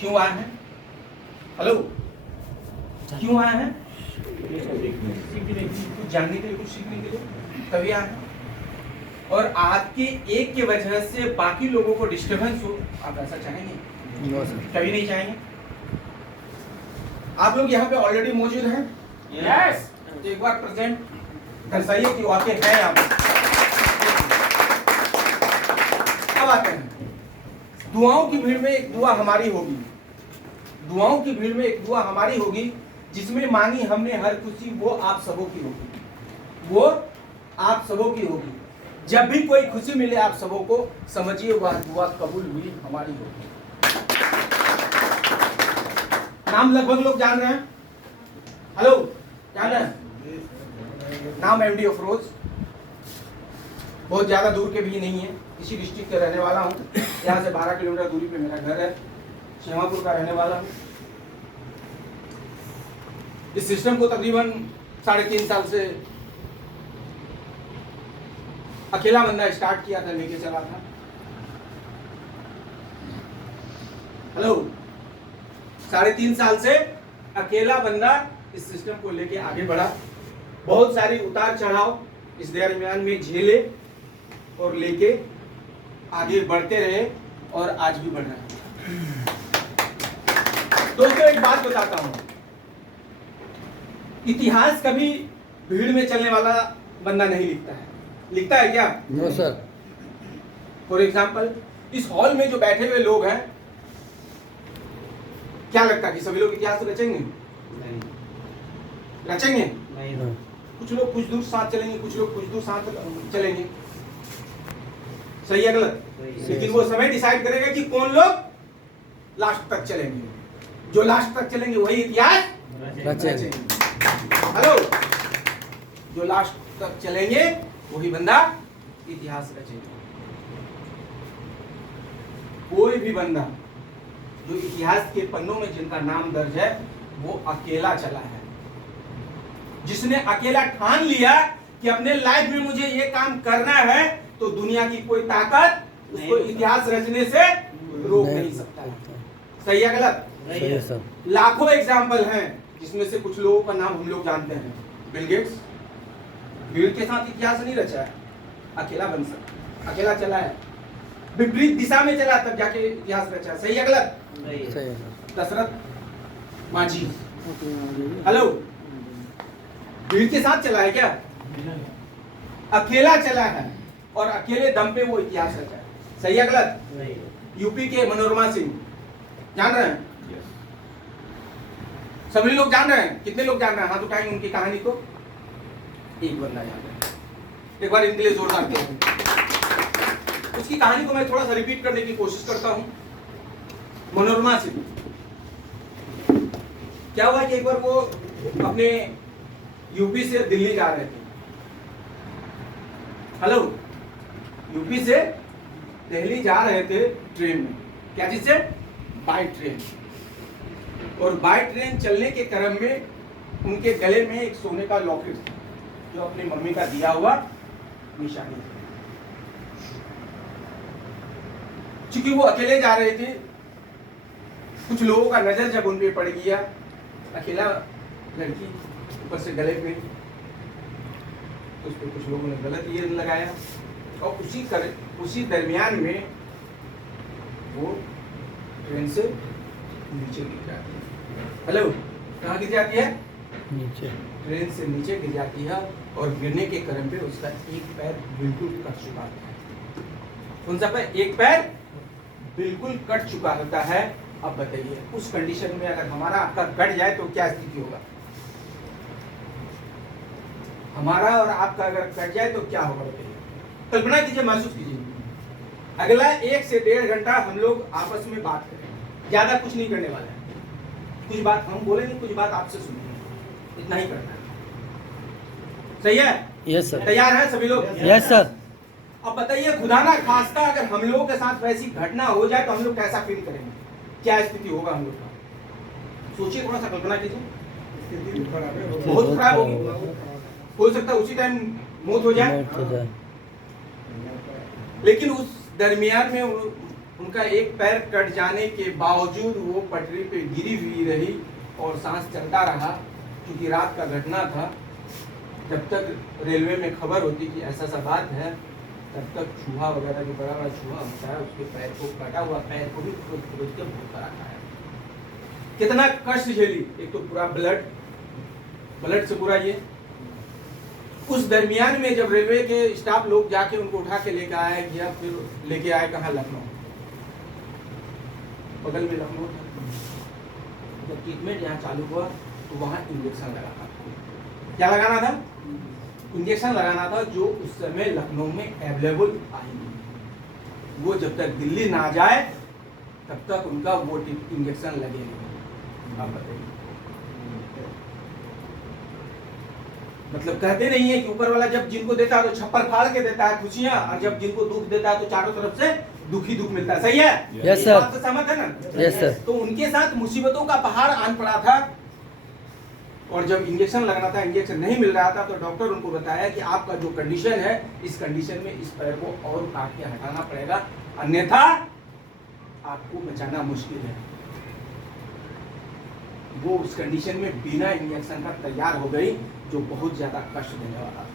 क्यों आए हैं? हेलो, क्यों आए हैं? कुछ जानने के लिए, कुछ सीखने के लिए तभी आए हैं। और आपके एक के वजह से बाकी लोगों को डिस्टर्बेंस हो, आप ऐसा चाहेंगे? कभी नहीं चाहेंगे। आप लोग यहाँ पे ऑलरेडी मौजूद हैं? यस। तो एक बार प्रेजेंट दर्शाइए कि वाकई है यहाँ पे। अब आते हैं दुआओं की भीड़ में एक दुआ हमारी होगी। दुआओं की भीड़ में एक दुआ हमारी होगी जिसमें मांगी हमने हर खुशी, वो आप सबों की होगी। वो आप सबों की होगी। जब भी कोई खुशी मिले आप सबों को, समझिए वह दुआ कबूल हुई हमारी होगी। नाम लगभग लोग जान रहे हैं। हेलो, जान रहे हैं? नाम एमडी अफरोज। बहुत ज्यादा दूर के भी नहीं है, इसी डिस्ट्रिक्ट का रहने वाला हूँ। यहाँ से 12 किलोमीटर दूरी पे मेरा घर है। शेमापुर का रहने वाला हूँ। इस सिस्टम को तकरीबन 3.5 साल से अकेला बंदा स्टार्ट किया था, लेके चला था। हेलो, 3.5 साल से अकेला बंदा इस सिस्टम को लेके आगे बढ़ा। बहुत सारी उतार चढ़ाव इस दरमियान में झेले और लेके आगे बढ़ते रहे और आज भी बढ़ रहे हैं। दोस्तों, एक बात बताता हूं, इतिहास कभी भीड़ में चलने वाला बंदा नहीं लिखता है। लिखता है क्या? No sir. फॉर एग्जाम्पल, इस हॉल में जो बैठे हुए लोग हैं, क्या लगता है कि सभी लोग इतिहास रचेंगे? नहीं। रचेंगे? नहीं। कुछ लोग कुछ दूर साथ चलेंगे, कुछ लोग कुछ दूर साथ चलेंगे। सही है गलत? लेकिन वो समय डिसाइड करेगा कि कौन लोग लास्ट तक चलेंगे। जो लास्ट तक चलेंगे वही इतिहास रचेंगे। हेलो, जो लास्ट तक चलेंगे वही बंदा इतिहास रचेगा। कोई भी बंदा जो इतिहास के पन्नों में जिनका नाम दर्ज है, वो अकेला चला है। जिसने अकेला ठान लिया कि अपने लाइफ में मुझे ये काम करना है, तो दुनिया की कोई ताकत उसको इतिहास रचने से रोक नहीं सकता। सही है गलत? सही है सर। लाखों एग्जाम्पल हैं, जिसमें से कुछ लोगों का नाम हम लोग जानते हैं। बिल गेट्स भीड़ के साथ इतिहास नहीं रचा है, अकेला बन सकता, अकेला चला है, विपरीत दिशा में चला तब जाके इतिहास रचा। सही है गलत? सही है। दशरथ माझी, हेलो, भीड़ के साथ चला है क्या? अकेला चला है और अकेले दम पे वो इतिहास रचा है। सही है गलत? यूपी के मनोरमा सिंह, जान रहे हैं? सभी लोग जान रहे हैं? कितने लोग जान रहे हैं? हाथ उठाएंगे उनकी कहानी को। एक बंदा जान रहा है। एक बार इनके लिए जोरदार तालियां। उसकी कहानी को मैं थोड़ा सा रिपीट करने की कोशिश करता हूं। मनोरमा सिंह, क्या हुआ कि एक बार वो अपने यूपी से दिल्ली जा रहे थे। हेलो, यूपी से दिल्ली जा रहे थे ट्रेन में। क्या चीज से? By train. और बाय ट्रेन चलने के क्रम में उनके गले में एक सोने का लॉकेट था, जो अपनी मम्मी का दिया हुआ निशानी था। चूंकि वो अकेले जा रहे थे, कुछ लोगों का नजर जब उन पे पड़ गया, अकेला लड़की ऊपर से गले पे, तो उस पर कुछ लोगों ने गलत ये लगाया और उसी दरमियान में वो ट्रेन से नीचे गिर जाती है। हेलो, कहाँ गिर जाती है? नीचे। ट्रेन से नीचे गिर जाती है और गिरने के क्रम पे उसका एक पैर बिल्कुल कट चुका होता है। कौन सा पैर? एक पैर बिल्कुल कट चुका होता है। अब बताइए, उस कंडीशन में अगर हमारा आपका कट जाए तो क्या स्थिति होगा? हमारा और आपका अगर कट जाए तो क्या होगा बताइए? कल्पना कीजिए, महसूस कीजिए। अगला 1 से 1.5 घंटा हम लोग आपस में बात करेंगे, ज्यादा कुछ नहीं करने वाले हैं। कुछ बात हम बोलेंगे, कुछ बात आपसे सुनेंगे, इतना ही करना है। सही है? Yes sir. तैयार है सभी लोग? Yes sir. अब बताइए, खुदा ना खास्ता अगर हम लोगों के साथ वैसी घटना हो जाए तो हम लोग कैसा फील करेंगे? क्या स्थिति होगा हम लोग का? सोचिए, थोड़ा सा कल्पना कीजिए। बहुत खराब होगी। हो सकता है उसी टाइम मौत हो जाए। मौत हो जाए। लेकिन उस दरमियान में उनका एक पैर कट जाने के बावजूद वो पटरी पे गिरी हुई रही और सांस चलता रहा, क्योंकि रात का घटना था। जब तक रेलवे में खबर होती कि ऐसा सा बात है, तब तक चूहा वगैरह जो बड़ा बड़ा चूहा होता है उसके पैर को, कटा हुआ पैर को भी खोद खोद के भूख करा खाया। कितना कष्ट झेली, एक तो पूरा ब्लड से पूरा ये। उस दरमियान में जब रेलवे के स्टाफ लोग जाके उनको उठा के लेके आए गया, फिर लेके आए कहाँ, लखनऊ, बगल में लखनऊ था। जब ट्रीटमेंट यहाँ चालू हुआ तो वहाँ इंजेक्शन लगाना था। क्या लगाना था? इंजेक्शन लगाना था, जो उस समय लखनऊ में अवेलेबल आई नहीं। वो जब तक दिल्ली ना जाए तब तक उनका वो इंजेक्शन लगेगा। आप बताइए, मतलब कहते नहीं है कि ऊपर वाला जब जिनको देता है तो छप्पर फाड़ के देता है खुशियां, और जब जिनको दुख देता है तो चारों तरफ से दुख ही दुख मिलता है। सही है? Yes sir. बात से सहमत है ना? Yes sir. तो उनके साथ मुसीबतों का पहाड़ आन पड़ा था, और जब इंजेक्शन लगना था, इंजेक्शन नहीं मिल रहा था, तो डॉक्टर उनको बताया कि आपका जो कंडीशन है, इस कंडीशन में इस पैर को और काट के हटाना पड़ेगा, अन्यथा आपको बचाना मुश्किल है। वो उस कंडीशन में बिना इंजेक्शन का तैयार हो गई, जो बहुत ज्यादा कष्ट देने वाला था।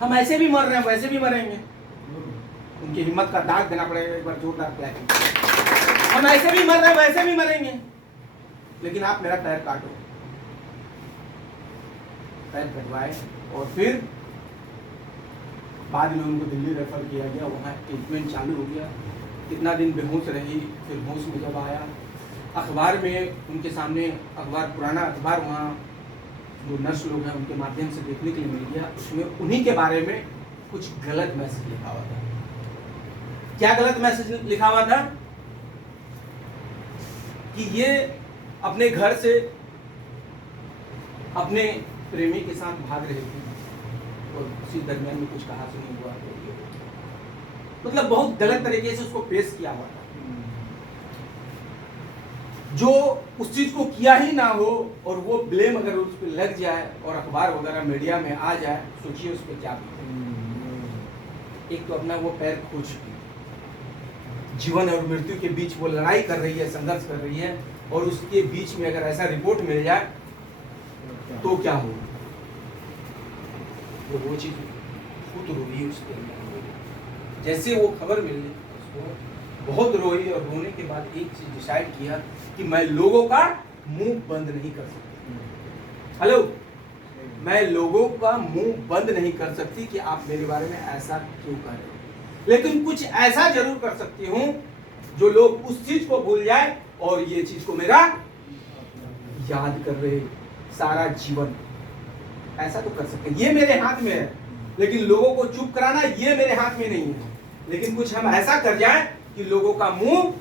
हम ऐसे भी मर रहे हैं, वैसे भी मरेंगे। उनकी हिम्मत का दाग देना पड़ेगा, एक बार जोरदार क्लैपिंग। हम ऐसे भी मर रहे हैं, वैसे भी मरेंगे, लेकिन आप मेरा पैर काटो। पैर कटवाए और फिर बाद में उनको दिल्ली रेफर किया गया, वहाँ ट्रीटमेंट चालू हो गया। कितना दिन बेहोश रही, फिर होश में जब आया, अखबार में उनके सामने, अखबार, पुराना अखबार वहाँ जो नर्स लोग हैं उनके माध्यम से देखने के लिए मिल गया। उसमें उन्हीं के बारे में कुछ गलत मैसेज लिखा हुआ था। क्या गलत मैसेज लिखा हुआ था? कि ये अपने घर से अपने प्रेमी के साथ भाग रहे थे और उसी दरमियान में कुछ कहा सुनी हुआ, मतलब बहुत गलत तरीके से उसको पेश किया हुआ था। जो उस चीज को किया ही ना हो और वो ब्लेम अगर उस पर लग जाए और अखबार वगैरह मीडिया में आ जाए, सोचिए उस पर क्या बीते। एक तो अपना वो पैर खो चुकी, जीवन और मृत्यु के बीच वो लड़ाई कर रही है, संघर्ष कर रही है, और उसके बीच में अगर ऐसा रिपोर्ट मिल जाए तो क्या हो? वो चीज खुद रोई उसके अंदर। जैसे वो खबर मिली उसको बहुत रोई, और रोने के बाद एक चीज डिसाइड किया कि मैं लोगों का मुंह बंद नहीं कर सकती। हेलो, मैं लोगों का मुंह बंद नहीं कर सकती कि आप मेरे बारे में ऐसा क्यों कर रहे हो, लेकिन कुछ ऐसा जरूर कर सकती हूँ जो लोग उस चीज को भूल जाए और ये चीज को मेरा याद कर रहे सारा जीवन। ऐसा तो कर सकते हैं, ये मेरे हाथ में है, लेकिन लोगों को चुप कराना ये मेरे हाथ में नहीं है। लेकिन कुछ हम ऐसा कर जाए कि लोगों का मुंह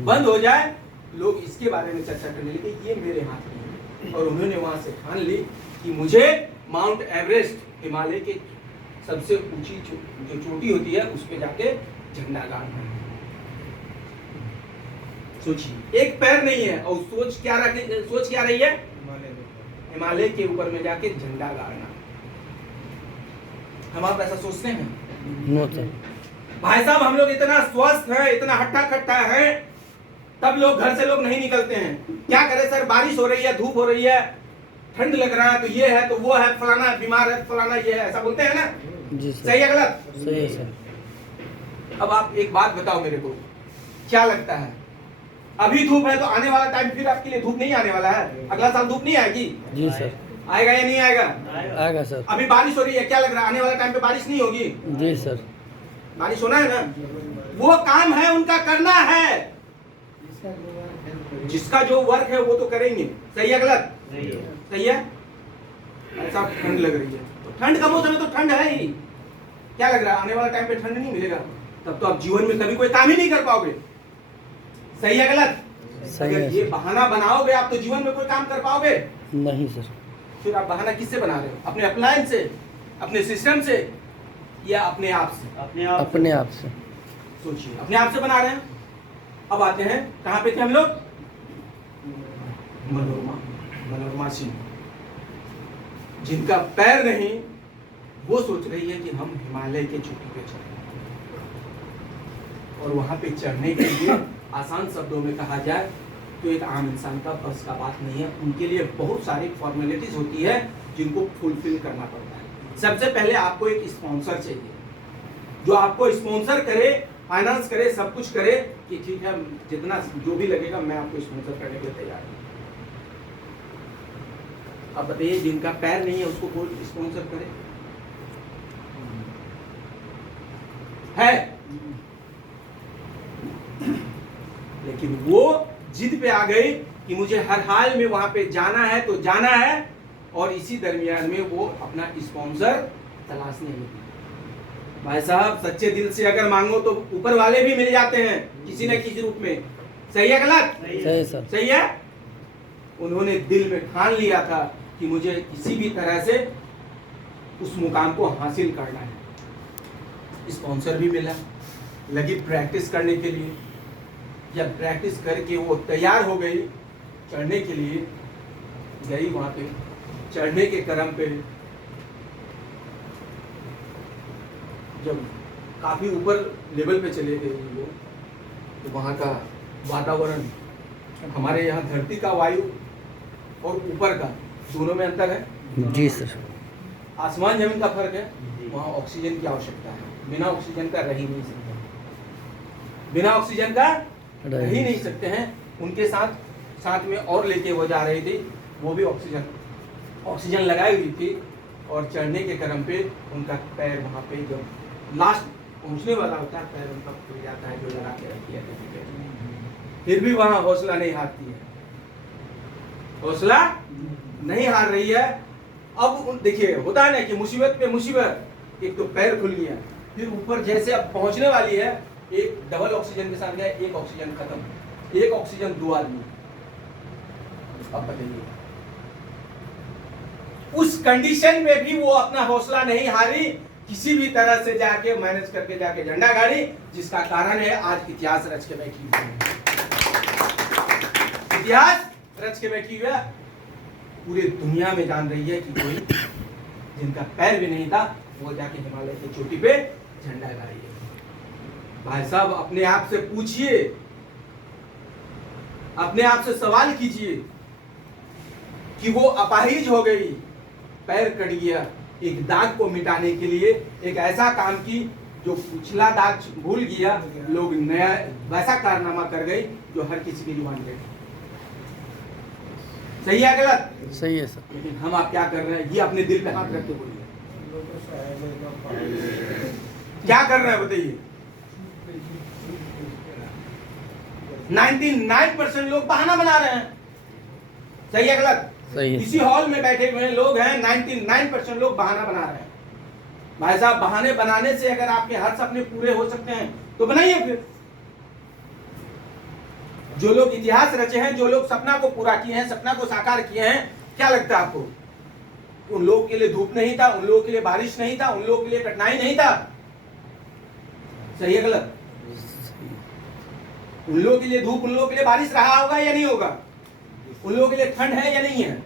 बंद हो जाए, लोग इसके बारे में चर्चा करने लगे, ये मेरे हाथ में है। और उन्होंने वहां से ठान ली कि मुझे माउंट एवरेस्ट, हिमालय के सबसे ऊंची जो चोटी होती है, उस पे जाके झंडा गाड़ना है। सोचिए, एक पैर नहीं है और सोच क्या रही है? हिमालय के ऊपर में जाके झंडा गाड़ना। हम आप ऐसा सोचते हैं? No sir. भाई साहब, हम लोग इतना स्वस्थ हैं, इतना हट्टा कट्टा है, तब लोग घर से लोग नहीं निकलते हैं। क्या करें सर, बारिश हो रही है, धूप हो रही है, ठंड लग रहा है, तो ये है, तो वो है, फलाना बीमार है, फलाना ये है, ऐसा बोलते हैं ना? जी सर। सही है गलत? सही है सर। अब आप एक बात बताओ मेरे को, क्या लगता है, अभी धूप है तो आने वाला टाइम फिर आपके लिए धूप नहीं आने वाला है? अगला साल धूप नहीं आएगी? जी सर। आएगा या नहीं आएगा? आएगा सर। अभी बारिश हो रही है, क्या लग रहा है आने वाला टाइम पे बारिश नहीं होगी? जी सर। बारिश होना है ना? वो काम है उनका, करना है। जिसका जो वर्क है वो तो करेंगे। सही है गलत? सही है। ऐसा ठंड लग रही है, तो ठंड का मौसम है तो ठंड है ही। क्या लग रहा है आने वाला टाइम पे ठंड नहीं मिलेगा? तब तो आप जीवन में कभी कोई काम ही नहीं कर पाओगे। सही है गलत? सही अगर है ये सर। बहाना बनाओगे आप तो जीवन में कोई काम कर पाओगे? नहीं सर। फिर आप बहाना किससे बना रहे हो? अपने अप्लायंस से, अपने सिस्टम से, या अपने आप से? अपने आप से। सोचिए, अपने आप से बना रहे हैं। अब आते हैं, कहाँ पे थे हम लोग? मनोरमा सिंह, जिनका पैर नहीं, वो सोच रही है कि हम हिमालय के चोटी पे चले। और वहाँ पे चढ़ने के लिए आसान शब्दों में कहा जाए तो एक आम इंसान का बस का बात नहीं है। उनके लिए बहुत सारी फॉर्मेलिटीज होती है जिनको फुलफिल करना पड़ता है। सबसे पहले आपको एक स्पॉन्सर चाहिए जो आपको स्पॉन्सर करे, फाइनेंस करे, सब कुछ करे कि ठीक है जितना जो भी लगेगा मैं आपको स्पॉन्सर करने के लिए तैयार हूँ। अब बताइए जिनका पैर नहीं है उसको कोई स्पॉन्सर करे है? लेकिन वो जिद पे आ गई कि मुझे हर हाल में वहां पे जाना है तो जाना है, और इसी दरमियान में वो अपना स्पॉन्सर तलाशने लगी। भाई साहब सच्चे दिल से अगर मांगो तो ऊपर वाले भी मिल जाते हैं किसी न किसी रूप में। सही है गलत? सही है सर। सही है। उन्होंने दिल में ठान लिया था कि मुझे किसी भी तरह से उस मुकाम को हासिल करना है। स्पॉन्सर भी मिला, लगी प्रैक्टिस करने के लिए। जब प्रैक्टिस करके वो तैयार हो गई चढ़ने के लिए, गई वहां पे चढ़ने के क्रम पे जब काफी ऊपर लेवल पे चले गए वो, तो वहां का वातावरण, हमारे यहाँ धरती का वायु और ऊपर का दोनों में अंतर है जी सर। आसमान जमीन का फर्क है। वहाँ ऑक्सीजन की आवश्यकता है, बिना ऑक्सीजन का रह ही नहीं सकते, बिना ऑक्सीजन का रह ही नहीं सकते हैं। उनके साथ में और लेके वो जा रही थी, वो भी ऑक्सीजन लगाई हुई थी, और चढ़ने के क्रम पे उनका पैर वहाँ पे जब लास्ट पहुँचने वाला होता है पैर उनका खुल जाता है जो लगा के रखी है, फिर भी वहाँ हौसला नहीं हारती है, हौसला नहीं हार रही है। अब देखिए होता है ना कि मुसीबत पे मुसीबत, एक तो पैर खुल गया, फिर ऊपर जैसे अब पहुंचने वाली है, एक डबल ऑक्सीजन के साथ गया, एक ऑक्सीजन खत्म, एक ऑक्सीजन 2 आदमी। अब बताइए उस कंडीशन में भी वो अपना हौसला नहीं हारी, किसी भी तरह से जाके मैनेज करके जाके झंडा गाड़ी, जिसका कारण है आज इतिहास रच के बैठी हुई है। इतिहास रच के बैठी हुई है, पूरी दुनिया में जान रही है कि कोई जिनका पैर भी नहीं था वो जाके हिमालय की चोटी पे झंडा गाड़ी है। भाई साहब अपने आप से पूछिए, अपने आप से सवाल कीजिए कि वो अपाहिज हो गई, पैर कट गया, एक दाग को मिटाने के लिए एक ऐसा काम की जो पिछला दाग भूल गया, लोग नया वैसा कारनामा कर गई जो हर किसी की जुबान पे। सही है गलत? सही है सर। लेकिन हम आप क्या कर रहे हैं, ये अपने दिल पे हाथ रख के बोलिए, क्या कर रहे हैं बताइए। 99% लोग बहाना बना रहे हैं। सही है गलत? सही है। इसी हॉल में बैठे हुए लोग हैं, 99% लोग बहाना बना रहे हैं। भाई साहब बहाने बनाने से अगर आपके हर सपने पूरे हो सकते हैं तो बनाइए। फिर जो लोग इतिहास रचे हैं, जो लोग सपना को पूरा किए हैं, सपना को साकार किए हैं, क्या लगता है आपको? उन लोगों के लिए धूप नहीं था, उन लोगों के लिए बारिश नहीं था, उन लोगों के लिए कठिनाई नहीं था। सही है गलत? उन लोगों के लिए धूप, उन लोगों के लिए बारिश रहा होगा या नहीं होगा? उन लोगों के लिए ठंड है या नहीं है?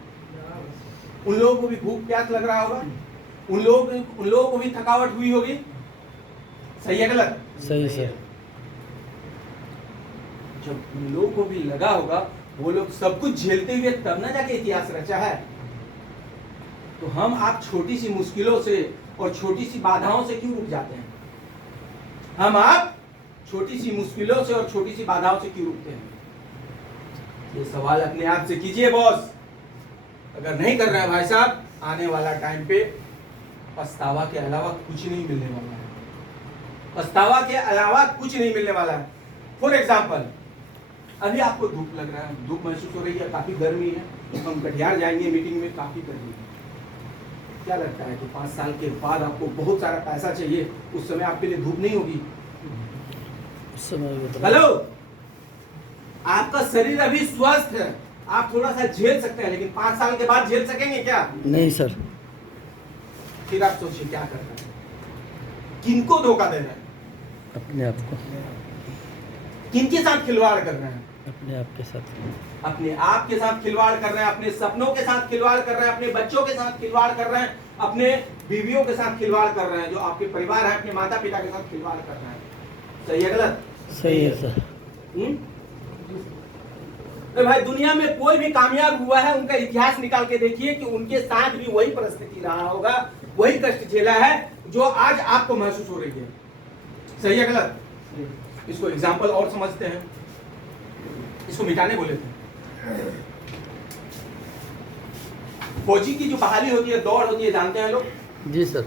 उन लोगों को भी भूख प्यास लग रहा होगा, उन लोगों को भी थकावट हुई होगी। सही है गलत? सही सर। जब उन लोगों को भी लगा होगा, वो लोग सब कुछ झेलते हुए तब ना जाके इतिहास रचा है। तो हम आप छोटी सी मुश्किलों से और छोटी सी बाधाओं से क्यों रुक जाते हैं? हम आप छोटी सी मुश्किलों से और छोटी सी बाधाओं से क्यों रुकते हैं? ये सवाल अपने आप से कीजिए बॉस। अगर नहीं कर रहे हैं भाई साहब, आने वाला टाइम पे पछतावा के अलावा कुछ नहीं मिलने वाला है। पछतावा के अलावा कुछ नहीं मिलने वाला है। फॉर एग्जाम्पल, अभी आपको धूप लग रहा है, धूप महसूस हो रही है, काफी गर्मी है, हम कटिहार जाएंगे मीटिंग में, काफी गर्मी है। क्या लगता है कि 5 साल के बाद आपको बहुत सारा पैसा चाहिए, उस समय आपके लिए धूप नहीं होगी? हेलो, आपका शरीर अभी स्वस्थ है, आप थोड़ा सा झेल सकते हैं, लेकिन 5 साल के बाद झेल सकेंगे क्या? नहीं सर। फिर आप सोचिए क्या कर रहे हैं, किनको धोखा दे रहे हैं, अपने आप को, किनके साथ खिलवाड़ कर रहे हैं? अपने आप के साथ। अपने आप के साथ खिलवाड़ कर रहे हैं, अपने सपनों के साथ खिलवाड़ कर रहे हैं, अपने बच्चों के साथ खिलवाड़ कर रहे हैं, अपने बीवियों के साथ खिलवाड़ कर रहे हैं, जो आपके परिवार है, अपने माता पिता के साथ खिलवाड़ कर रहे हैं। सही है गलत? सही है सर। तो भाई दुनिया में कोई भी कामयाब हुआ है उनका इतिहास निकाल के देखिए कि उनके साथ भी वही परिस्थिति रहा होगा, वही कष्ट झेला है जो आज आपको महसूस हो रही है। सही है गलत? इसको एग्जाम्पल और समझते हैं, इसको मिटाने बोले थे। फौजी की जो बहाली होती है, दौड़ होती है, जानते हैं लोग? जी सर।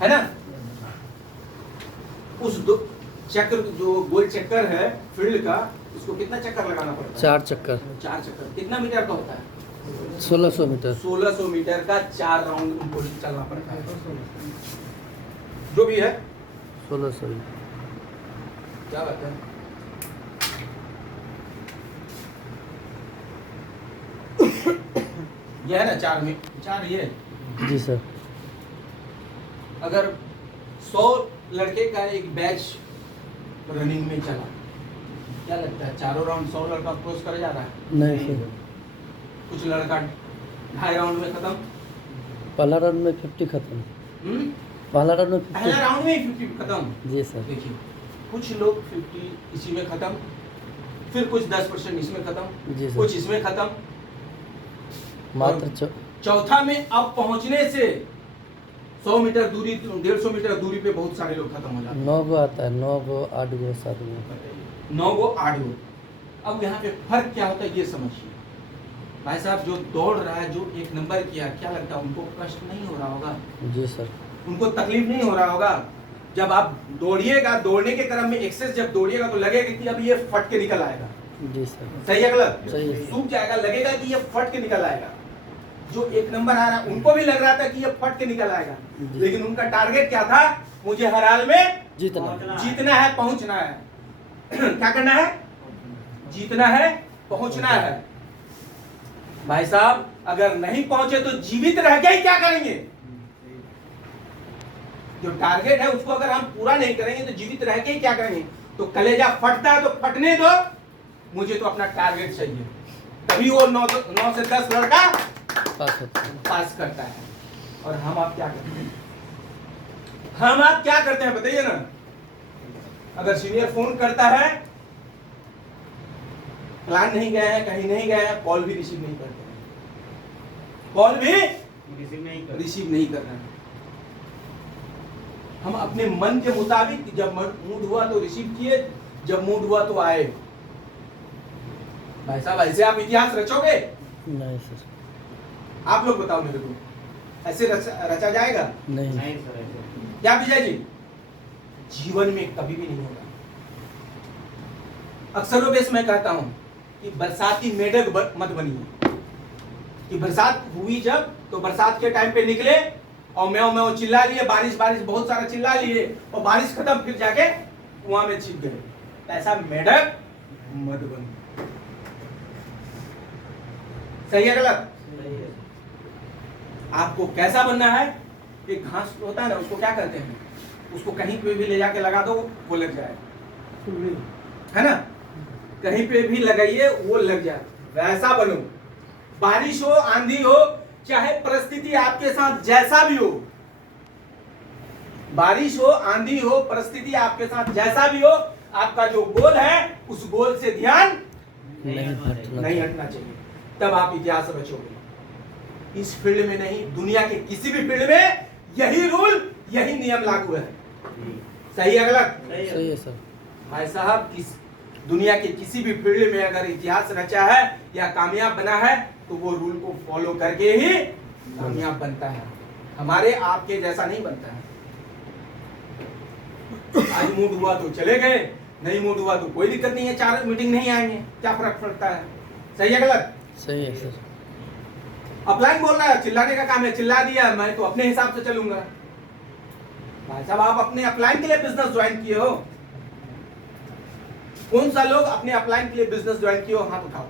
है ना? उस चक्र जो गोल चक्कर है फील्ड का, उसको कितना चक्कर लगाना पड़ता है? 4 चक्कर। 4 चक्कर। कितना मीटर का होता है? 1600 मीटर। 1600 मीटर का 4 राउंड उनको चलना पड़ता है, जो भी है 1600। क्या बात है। यह है ना 4 में 4 ये। जी सर। अगर 100 लड़के का एक बैच रनिंग में चला, क्या लगता है चारों राउंड 100 लड़का क्रॉस कर जा रहा है? नहीं सर। कुछ लड़का 2.5 राउंड में खत्म, पहला राउंड में 50 खत्म। पहला राउंड में 50। पहला राउंड में ही 50 खत्म। जी सर। देखिए कुछ लोग 50 इसी में खत्म, फिर कुछ 10% इसमें खत्म, जी सर। कुछ इसमें खत्म, मात्र चौथा में अब पहुंचने से 100 मीटर दूरी, 150 मीटर दूरी पे बहुत सारे लोग खत्म हो जाते हैं। 9 गो आता है, 9 गो 8 गो 7 गो। 9 गो 8 गो। अब यहाँ पे फर्क क्या होता है ये समझिए। भाई साहब जो दौड़ रहा है, जो 1 नंबर किया, क्या लगता है उनको कष्ट नहीं हो रहा होगा? जी सर। उनको तकलीफ नहीं हो रहा होगा? जब आप दौड़िएगा, दौड़ने के क्रम में एक्सेस जब दौड़िएगा तो लगेगा कि अब ये फट के निकल आएगा। जी सर। सही है गलत? सही है। सूख जाएगा, लगेगा कि ये फट के निकल आएगा। जो 1 नंबर आ रहा है उनको भी लग रहा था कि ये फट के निकल आएगा, लेकिन उनका टारगेट क्या था? मुझे हर हाल में जीतना है, पहुंचना है। क्या करना है? जीतना है, पहुंचना है। भाई साहब अगर नहीं पहुंचे तो जीवित रह के ही क्या करेंगे? जो टारगेट है उसको अगर हम पूरा नहीं करेंगे तो जीवित रह के ही क्या करेंगे? तो कलेजा फटता है तो फटने दो, मुझे तो अपना टारगेट चाहिए। तभी वो 9 से 10 लड़का पास करता है। और हम आप क्या करते हैं? हम आप क्या करते हैं बताइए ना? अगर सीनियर फोन करता है, प्लान नहीं गए हैं, कहीं नहीं गए हैं, कॉल भी रिसीव नहीं करते हैं, कॉल भी रिसीव नहीं कर रहे हैं। हम अपने मन के मुताबिक जब मूड हुआ तो रिसीव किए, जब मूड हुआ तो आए। भाई साहब ऐसे आप इतिहास रचोगे? नहीं सर। आप लोग बताओ मेरे को, ऐसे रचा जाएगा? नहीं सर। क्या विजय जी? जीवन में कभी भी नहीं होगा। अक्सर बेस मैं कहता हूं कि बरसाती मेढक मत बनिए। कि बरसात हुई जब, तो बरसात के टाइम पे निकले और म्याऊं म्याऊं चिल्ला लिए, बारिश बारिश बहुत सारा चिल्ला लिए, और बारिश खत्म, फिर जाके कुआं में छिप गए। ऐसा मेढक मत बनिए। सही है गलत? आपको कैसा बनना है? एक घास होता है ना, उसको क्या करते हैं? उसको कहीं पे भी ले जाके लगा दो, वो लग जाएगा, है ना? कहीं पे भी लगाइए वो लग जाए। वैसा बनो। बारिश हो, आंधी हो, चाहे परिस्थिति आपके साथ जैसा भी हो, बारिश हो, आंधी हो, परिस्थिति आपके साथ जैसा भी हो, आपका जो गोल है उस गोल से ध्यान नहीं हटना चाहिए। तब आप इतिहास रचोगे। इस फील्ड में नहीं, दुनिया के किसी भी फील्ड में यही रूल, यही नियम लागू है। सही है गलत? सही है सर। भाई साहब दुनिया के किसी भी फील्ड में अगर इतिहास रचा है या कामयाब बना है तो वो रूल को फॉलो करके ही कामयाब बनता है। हमारे आपके जैसा नहीं बनता है। आज मूड हुआ तो चले गए, नहीं मूड हुआ तो कोई दिक्कत नहीं है, 4 मीटिंग नहीं आएंगे, क्या फर्क पड़ता है? सही है गलत? सही है सर। अपलाइन बोल रहा है, चिल्लाने का काम है, चिल्ला दिया, मैं तो अपने हिसाब से चलूंगा। भाई साहब आप अपने अपलाइन के लिए बिजनेस ज्वाइन किए हो? कौन सा लोग अपने अपलाइन के लिए बिजनेस ज्वाइन किए हो? हाथ उठाओ।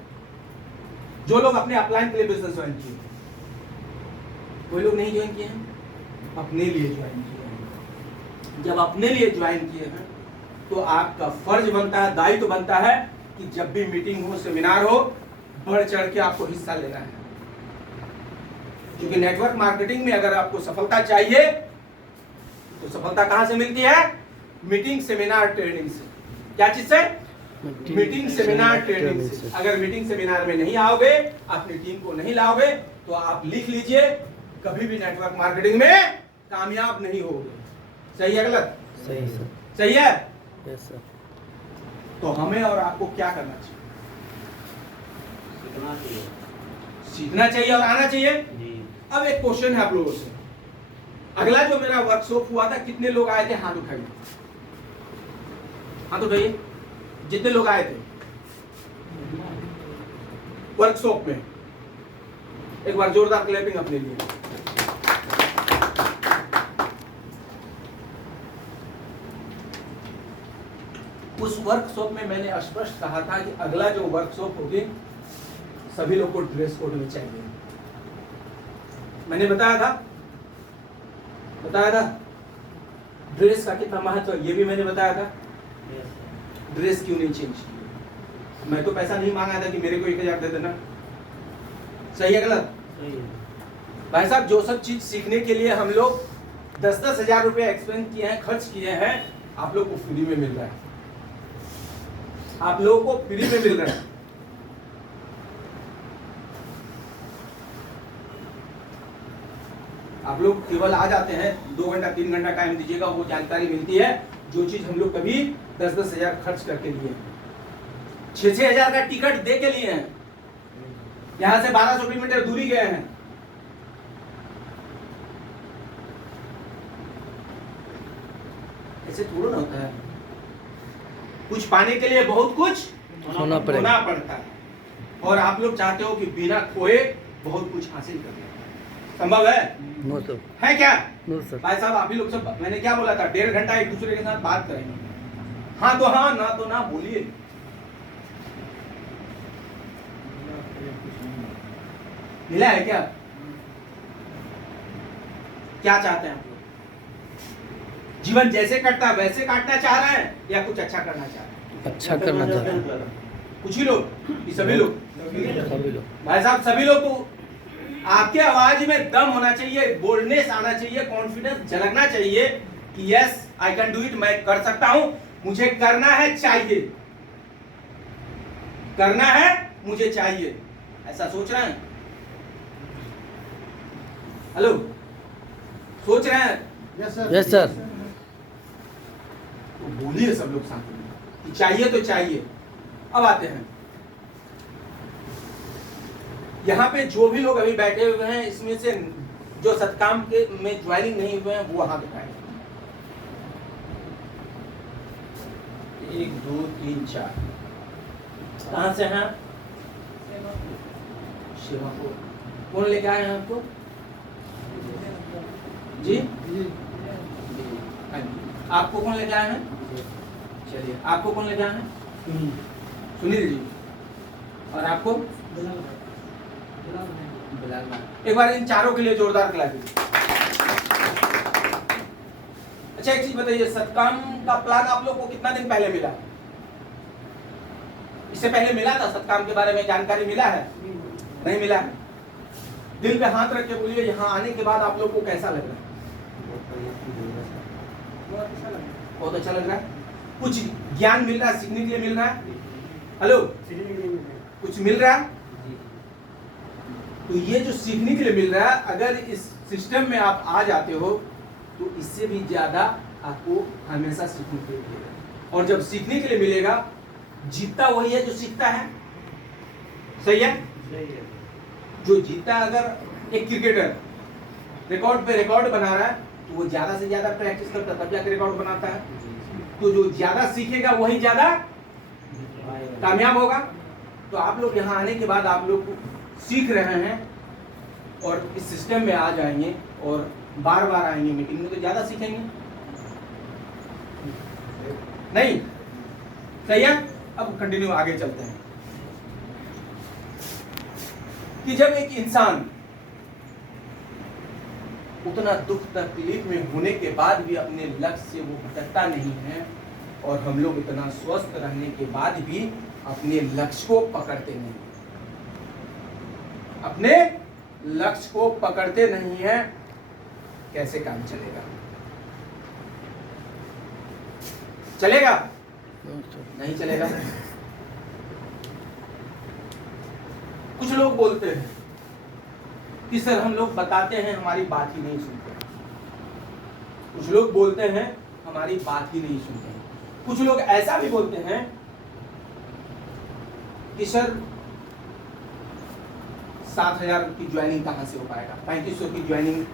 जो लोग अपने अपलाइन के लिए बिजनेस ज्वाइन किए, कोई लोग नहीं ज्वाइन किए हैं, अपने लिए ज्वाइन किए हैं। जब अपने लिए ज्वाइन किए हैं तो आपका फर्ज बनता है, दायित्व बनता है कि जब भी मीटिंग हो, सेमिनार हो, बढ़ चढ़ के आपको हिस्सा लेना है। क्योंकि नेटवर्क मार्केटिंग में अगर आपको सफलता चाहिए तो सफलता कहां से मिलती है? मीटिंग, सेमिनार, ट्रेनिंग से। क्या चीज से? मीटिंग सेमिनार ट्रेनिंग से। अगर मीटिंग सेमिनार में नहीं आओगे, अपनी टीम को नहीं लाओगे, तो आप लिख लीजिए कभी भी नेटवर्क मार्केटिंग में कामयाब नहीं होगे। सही है गलत? सही सर। सही है? Yes sir. तो हमें और आपको क्या करना चाहिए? सीखना चाहिए और आना चाहिए। अब एक क्वेश्चन है आप लोगों से, अगला जो मेरा वर्कशॉप हुआ था, कितने लोग आए थे? हाथ उठाइए, हाथ उठाइए जितने लोग आए थे वर्कशॉप में। एक बार जोरदार क्लैपिंग अपने लिए। उस वर्कशॉप में मैंने स्पष्ट कहा था कि अगला जो वर्कशॉप होगी सभी लोग को ड्रेस कोड में चाहिए। मैंने बताया था ड्रेस का कितना महत्व है, ये भी मैंने बताया था। ड्रेस क्यों नहीं चेंज की? मैं तो पैसा नहीं मांगा था कि मेरे को 1000 दे देना। सही है गलत? भाई साहब, जो सब चीज सीखने के लिए हम लोग 10-10 हजार रुपए एक्सपेंस किए हैं, खर्च किए हैं, आप लोग को फ्री में मिल रहा है। आप लोगों को फ्री में मिल रहा है। आप लोग केवल आ जाते हैं, 2 घंटा 3 घंटा टाइम दीजिएगा, वो जानकारी मिलती है जो चीज हम लोग कभी 10-10 हजार खर्च करके लिए, 6-6 हजार का टिकट दे के लिए हैं, यहां से 1200 किलोमीटर दूरी गए हैं। ऐसे थोड़ा ना होता है। कुछ पाने के लिए बहुत कुछ होना पड़ता है, और आप लोग चाहते हो कि बिना खोए बहुत कुछ हासिल करना। संभव है? No sir. है क्या? No sir. भाई साहब, आप ही लोग सब, मैंने क्या बोला था, 1.5 घंटा एक दूसरे के साथ बात करेंगे। हाँ तो हाँ, ना तो ना, बोलिए। मिला है क्या? क्या चाहते हैं आप लोग? जीवन जैसे कटता वैसे काटना चाह रहे हैं या कुछ अच्छा करना चाह रहे हैं? अच्छा करना चाह रहे हैं। कुछ ही लोग कि सभी लोग? सभी लोग। भाई साहब, सभी लोग। तो आपके आवाज में दम होना चाहिए, बोल्डनेस आना चाहिए, कॉन्फिडेंस झलकना चाहिए कि yes I can do it, मैं कर सकता हूं, मुझे करना है, चाहिए करना है, मुझे चाहिए। ऐसा सोच रहे हैं? हेलो, सोच रहे हैं? Yes sir. तो बोलिए सब लोग साथ में कि चाहिए तो चाहिए। अब आते हैं यहाँ पे जो भी लोग अभी बैठे हुए हैं, इसमें से जो सत्काम के में ज्वाइनिंग नहीं हुए हैं वो हाथ उठाएं। 1 2 3 4। कहां से हैं? सेवापुर। कौन लेके आए हैं आपको? जी, आपको कौन लेके आए हैं? चलिए, आपको कौन लेके आए हैं? सुनील जी। और आपको? एक बार इन चारों के लिए जोरदार क्लैपिंग। अच्छा, एक चीज बताइए, सत्काम का प्लान आप लोग को कितना दिन पहले मिला? इससे पहले मिला था? सत्काम के बारे में जानकारी मिला है? नहीं मिला है? दिल पे हाथ रख के बोलिए, यहाँ आने के बाद आप लोग को कैसा लग रहा है? बहुत अच्छा लग रहा है। कुछ ज्ञान मिल रहा है, सीखने के लिए मिल रहा है? हेलो, कुछ मिल रहा है? तो ये जो सीखने के लिए मिल रहा है, अगर इस सिस्टम में आप आ जाते हो तो इससे भी ज्यादा आपको हमेशा सीखने के लिए मिलेगा। और जब सीखने के लिए मिलेगा, जीतता वही है जो सीखता है। सही है? जो जीतता है, अगर एक क्रिकेटर रिकॉर्ड पे रिकॉर्ड बना रहा है तो वो ज्यादा से ज्यादा प्रैक्टिस करता है, तब जाकर रिकॉर्ड बनाता है। तो जो ज्यादा सीखेगा वही ज्यादा कामयाब होगा। तो आप लोग यहाँ आने के बाद आप लोग सीख रहे हैं और इस सिस्टम में आ जाएंगे और बार बार आएंगे मीटिंग में, तो ज्यादा सीखेंगे। नहीं? सही है? अब कंटिन्यू आगे चलते हैं कि जब एक इंसान उतना दुख तकलीफ में होने के बाद भी अपने लक्ष्य से वो भटकता नहीं है, और हम लोग इतना स्वस्थ रहने के बाद भी अपने लक्ष्य को पकड़ते नहीं, अपने लक्ष्य को पकड़ते नहीं है, कैसे काम चलेगा? चलेगा? नहीं चलेगा। कुछ लोग बोलते हैं कि सर हम लोग बताते हैं हमारी बात ही नहीं सुनते। कुछ लोग बोलते हैं हमारी बात ही नहीं सुनते। कुछ लोग ऐसा भी बोलते हैं कि सर 7,000 की ज्वाइनिंग कहां से हो पाएगा, 3500 की ज्वाइनिंग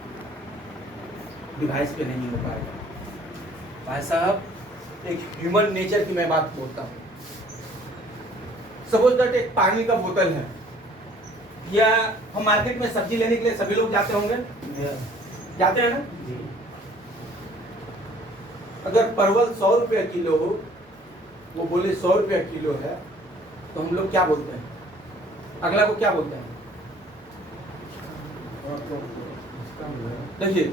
डिवाइस पे नहीं हो पाएगा। भाई साहब, एक ह्यूमन नेचर की मैं बात बोलता हूँ। सपोज दैट एक पानी का बोतल है, या हम मार्केट में सब्जी लेने के लिए सभी लोग जाते होंगे, जाते हैं ना। अगर परवल 100 रुपया किलो हो, वो बोले 100 रुपया किलो है, तो हम लोग क्या बोलते हैं? अगला को क्या बोलते हैं? देखिए,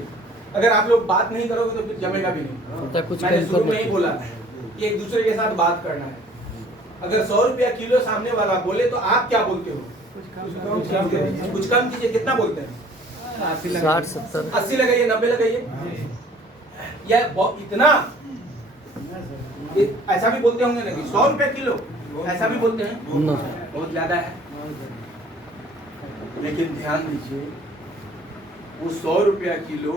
अगर आप लोग बात नहीं करोगे तो फिर जमेगा भी नहीं। मैंने शुरू में ही बोला कि एक दूसरे के साथ बात करना है। अगर 100 रुपया किलो सामने वाला बोले तो आप क्या बोलते हो? कुछ कम कीजिए। कितना बोलते हैं? 60, 70, 80 लगाइए, 90 लगाइए। या इतना ऐसा भी बोलते होंगे ना कि 100 रुपया किलो, ऐसा भी बोलते हैं। बहुत ज्यादा है। लेकिन ध्यान दीजिए, वो 100 रुपया किलो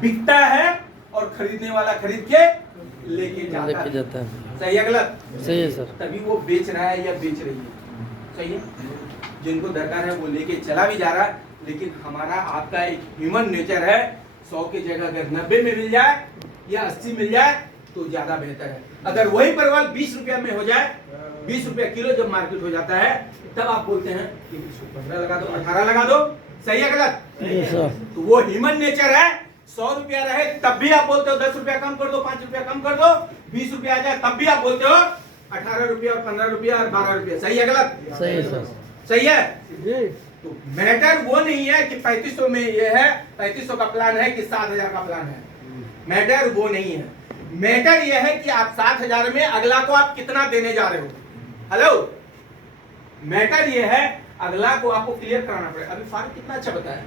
बिकता है और खरीदने वाला खरीद के लेके जाता है। सही है गलत? सही है सर। तभी वो बेच रहा है या बेच रही है। सही है। जिनको दरकार है वो लेके चला भी जा रहा है। लेकिन हमारा आपका एक ह्यूमन नेचर है, 100 की जगह अगर 90 में मिल जाए या 80 मिल जाए तो ज्यादा बेहतर है। अगर वही परवल 20 रुपया में हो जाए, 20 रुपया किलो जब मार्केट हो जाता है, तब आप बोलते हैं कि 15 लगा दो, 18 लगा दो। सही है गलत? तो वो ह्यूमन नेचर है। 100 रुपया रहे तब भी आप बोलते हो 10 रुपया कम कर दो, 5 रुपया कम कर दो। 20 रुपया आ जाए तब भी आप बोलते हो 18 रुपया और 15 रुपया और 12 रुपया। सही है गलत? सही है सर। सही है। तो मैटर वो नहीं है कि 3500 में ये है, 3500 का प्लान है कि 7,000 का प्लान है। मैटर वो नहीं है। मैटर ये है कि आप 7,000 में अगला को आप कितना देने जा रहे हो। हेलो, मैटर ये है अगला को आपको क्लियर कराना पड़ेगा। अभी फारूक कितना अच्छा बताया,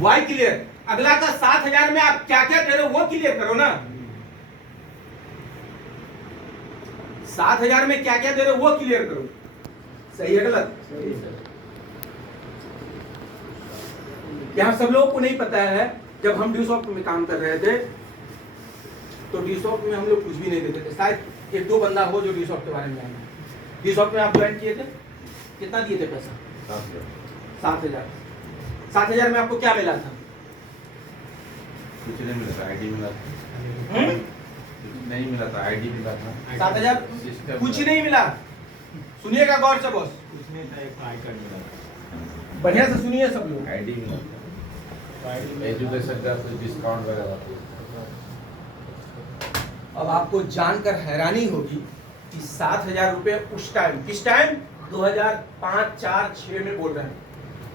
वाई क्लियर। अगला का 7,000 में आप क्या क्या दे रहे हो वो क्लियर करो ना। 7,000 में क्या क्या दे रहे हो वो क्लियर करो। सही है गलत? यहाँ सब लोगों को नहीं पता है, जब हम ड्यूसॉफ्ट में काम कर रहे थे तो ड्यूसॉफ्ट में हम लोग कुछ भी नहीं देते थे। शायद 1-2 बंदा हो जो ड्यूसॉफ्ट के बारे में जाने। ड्यूसॉफ्ट में आप ज्वाइन किए थे, कितना दिए थे पैसा? 7,000। 7,000 में आपको क्या मिला था? कुछ नहीं मिला था, आईडी मिला था। नहीं मिला था, आईडी मिला था। 7,000 कुछ नहीं मिला। सुनिएगा गौर से बॉस, कुछ नहीं था, एक आई कार्ड मिला था। बढ़िया से सुनिए सब लोग। आईडी मिला था, एजुकेशन का कुछ डिस्काउंट वगैरह था। अब आपको जानकर हैरानी होगी कि 7,000 रुपए उस टाइम, किस टाइम? 2005, 4, 6 में बोल रहे हैं।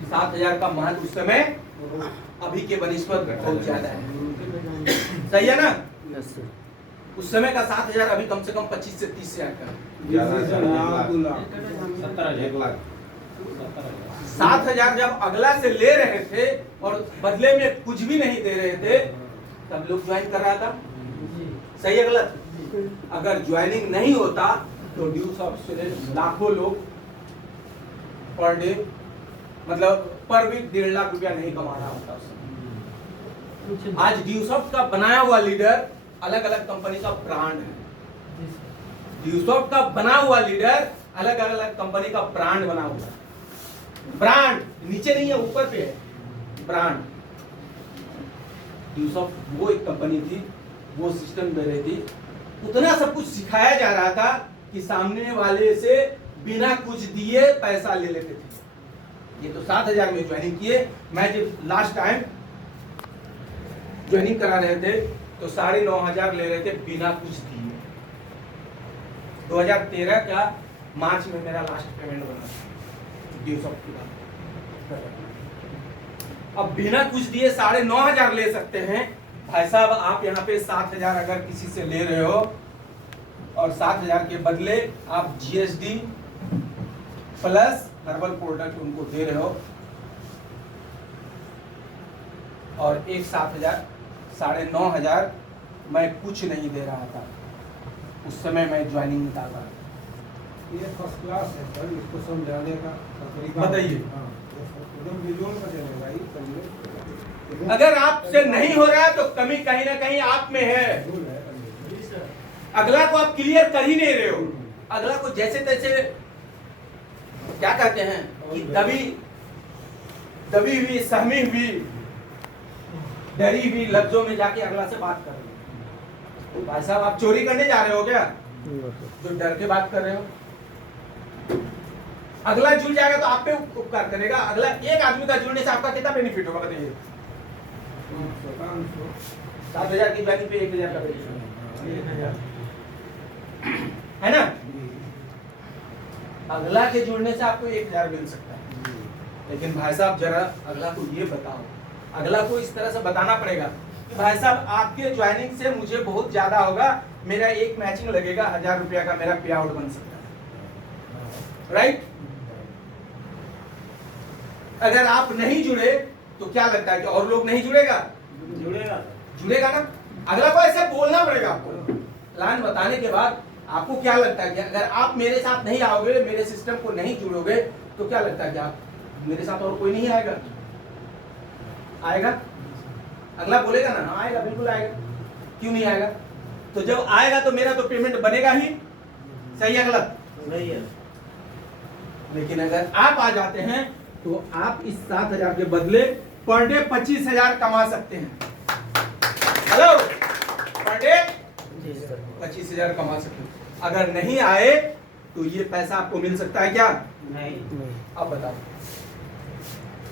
7,000 का महत्व उस समय अभी के बनिस्बत बहुत ज्यादा है। सही है ना? उस समय का 7,000 अभी कम से कम 25 से 30 हजार का। 7,000 जब अगला से ले रहे थे और बदले में कुछ भी नहीं दे रहे थे, तब लोग ज्वाइन कर रहा था। सही है गलत? अगर ज्वाइनिंग नहीं होता तो ड्यूसॉफ्ट से लाखों लोग पर डे, मतलब पर वीक 1.5 लाख रुपया नहीं कमा रहा होता। आज ड्यूसॉफ्ट का बनाया हुआ लीडर अलग अलग कंपनी का ब्रांड है। ड्यूसॉफ्ट का बना हुआ लीडर अलग अलग कंपनी का ब्रांड बना हुआ है। ब्रांड नीचे नहीं है, ऊपर पे है ब्रांड। ड्यूसॉफ्ट वो एक कंपनी थी, वो सिस्टम दे रही थी, उतना सब कुछ सिखाया जा रहा था कि सामने वाले से बिना कुछ दिए पैसा ले लेते थे। ये तो 7,000 में ज्वाइनिंग किए। मैं जब लास्ट टाइम ज्वाइनिंग करा रहे थे तो 9,500 ले रहे थे बिना कुछ दिए। 2013 का मार्च में मेरा लास्ट पेमेंट बना ड्यूसॉफ्ट की बात। अब बिना कुछ दिए 9,500 ले सकते हैं। भाई साहब, आप यहाँ पे 7,000 अगर किसी से ले रहे हो और 7,000 के बदले आप GST प्लस हर्बल प्रोडक्ट उनको दे रहे हो और एक 7,000, 9,500 मैं कुछ नहीं दे रहा था। उस समय मैं ज्वाइनिंग निकाल रहा था। ये फर्स्ट क्लास है सर, इसको समझाने का तरीका बताइए। हाँ, एकदम विजुअल का देने भाई करिए। अगर आपसे नहीं हो रहा है तो कमी कहीं ना कहीं आप में है। अगला को आप क्लियर कर ही नहीं रहे हो। अगला को जैसे तैसे क्या कहते हैं कि दबी हुई, सहमी हुई, डरी हुई लफ्जों में जाके अगला से बात कर रहे हो। तो भाई साहब आप चोरी करने जा रहे हो क्या, जो डर के बात कर रहे हो? अगला जुड़ जाएगा तो आप पे उपकार करेगा। अगला एक आदमी का जुड़ने से आपका कितना बेनिफिट होगा बताइए? 7,000 की ज्वाइनिंग पे 1,000 का बेनिफिट है ना। अगला के जुड़ने से आपको 1,000 मिल सकता है। लेकिन भाई साहब जरा अगला को ये बताओ, अगला को इस तरह से बताना पड़ेगा कि भाई साहब आपके ज्वाइनिंग से मुझे बहुत ज्यादा होगा, मेरा एक मैचिंग लगेगा 1,000 रुपया का मेरा पे आउट बन सकता है, राइट? अगर आप नहीं जुड़े तो क्या लगता है कि और लोग नहीं जुड़ेगा ना। अगला को ऐसे बोलना पड़ेगा आपको। प्लान बताने के बाद आपको क्या लगता है कि अगर आप मेरे साथ नहीं आओगे, मेरे सिस्टम को नहीं जुड़ोगे, तो क्या लगता है कि आप मेरे साथ और कोई नहीं आएगा? अगला बोलेगा ना, हाँ आएगा, बिल्कुल आएगा। क्यों नहीं आएगा? तो जब आएगा तो मेरा तो पेमेंट बनेगा ही। सही है गलत? नहीं है। लेकिन अगर आप आ जाते हैं तो आप इस 7,000 के बदले पर डे 25,000 कमा सकते हैं। हेलो, पर डे 25,000 कमा सकते हैं। अगर नहीं आए तो ये पैसा आपको मिल सकता है क्या? नहीं। अब बताओ,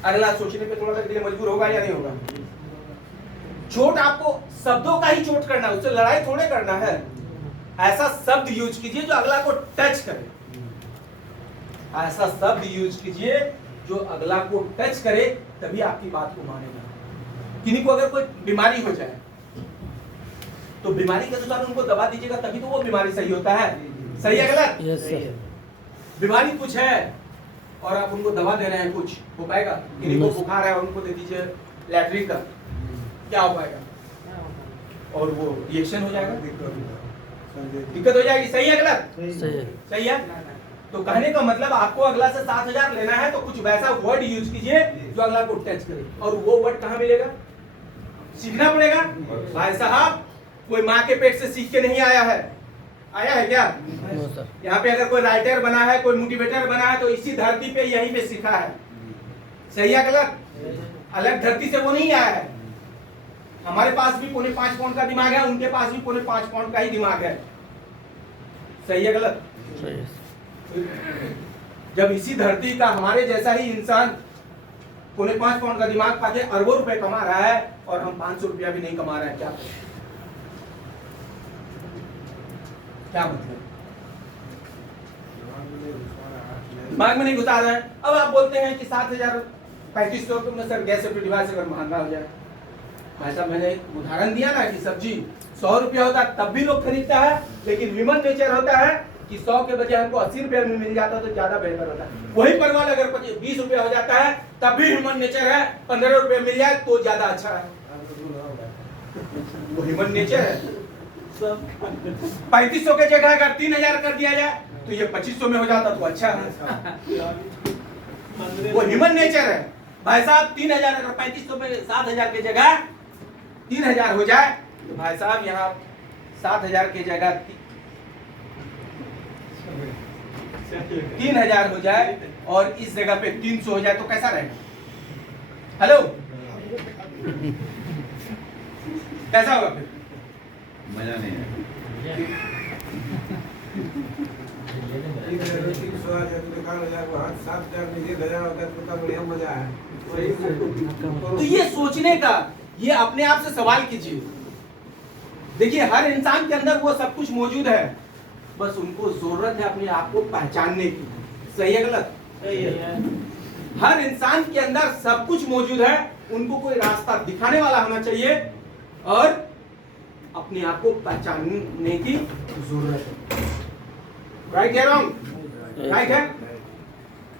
अगला सोचने पे थोड़ा सा के लिए मजबूर होगा या नहीं होगा? चोट आपको शब्दों का ही चोट करना है, उससे लड़ाई थोड़े करना है। ऐसा शब्द यूज कीजिए जो अगला को टच करे। ऐसा शब्द यूज कीजिए जो अगला को टच करे, तभी आपकी बात को मानेगा। किन्हीं को अगर कोई बीमारी हो जाए तो बीमारी के अनुसार उनको दवा दीजिएगा, तभी तो वो बीमारी सही होता है। सही है गलत? Yes sir. बीमारी कुछ है और आप उनको दवा दे रहे हैं, कुछ हो पाएगा? किन्हीं को बुखार है और उनको दे दीजिए लैट्रिन का, क्या हो पाएगा? और वो रिएक्शन हो जाएगा, दिक्कत हो जाएगी। सही है गलत? सही है। तो कहने का मतलब आपको अगला से 7,000 लेना है तो कुछ वैसा वर्ड यूज कीजिए जो अगला को टच करे। और वो वर्ड कहाँ मिलेगा? सीखना पड़ेगा। भाई साहब कोई माँ के पेट से सीख के नहीं आया है, आया है क्या? यहाँ पे अगर कोई राइटर बना है, कोई मोटिवेटर बना है, तो इसी धरती पे यहीं पे सीखा है। सही है गलत? अलग धरती से वो नहीं आया है। हमारे पास भी 5.25 पाउंड का दिमाग है, उनके पास भी 5.25 पाउंड का ही दिमाग है। सही है गलत? जब इसी धरती का हमारे जैसा ही इंसान 5.25 पाउंड का दिमाग पाके अरबों रुपए कमा रहा है और हम 500 रुपया भी नहीं कमा रहे हैं, क्या मतलब? दिमाग में नहीं घुसा रहे हैं। अब आप बोलते हैं कि 7,000 3500 में सर गैस सेफ्टी डिवाइस अगर महंगा हो जाए। भाई साहब मैंने एक उदाहरण दिया ना कि सब्जी 100 रुपया होता है तब भी लोग खरीदता है, लेकिन ह्यूमन नेचर होता है कि 100 के बजाय हमको 80 रुपया में मिल जाता तो ज्यादा बेहतर होता है। वही परवल अगर 20 रुपया हो जाता है तब भी ह्यूमन नेचर है 15 रुपया मिल जाए तो ज्यादा अच्छा है। वो ह्यूमन नेचर है। 3500 के जगह अगर 3,000 कर दिया जाए तो ये 2500 में हो जाता तो अच्छा है। वो ह्यूमन नेचर है। भाई साहब 3,000 अगर 3500 में 7,000 की जगह 3,000 हो जाए तो भाई साहब यहाँ 7,000 की जगह 3,000 हो जाए और इस जगह पे 300 हो जाए तो कैसा रहेगा? हेलो, कैसा होगा फिर? मजा नहीं है। तो ये सोचने का, ये अपने आप से सवाल कीजिए। देखिए हर इंसान के अंदर वो सब कुछ मौजूद है, बस उनको जरूरत है अपने आप को पहचानने की। सही है गलत? सही है। हर इंसान के अंदर सब कुछ मौजूद है, उनको कोई रास्ता दिखाने वाला होना चाहिए और अपने आप को पहचानने की जरूरत है। राइट है रॉन्ग? राइट है।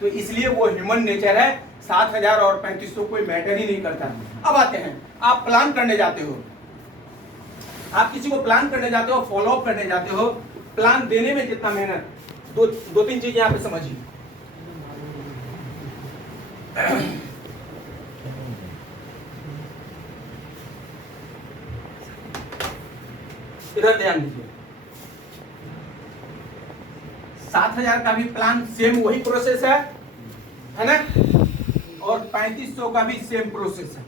तो इसलिए वो ह्यूमन नेचर है। 7,000 और 3500 कोई मैटर ही नहीं करता। अब आते हैं, आप प्लान करने जाते हो, आप किसी को प्लान करने जाते हो, फॉलो अप करने जाते हो, प्लान देने में जितना मेहनत, दो तीन चीज यहाँ पे समझिए। इधर ध्यान दीजिए, 7,000 का भी प्लान सेम वही प्रोसेस है ना, और 3500 का भी सेम प्रोसेस है।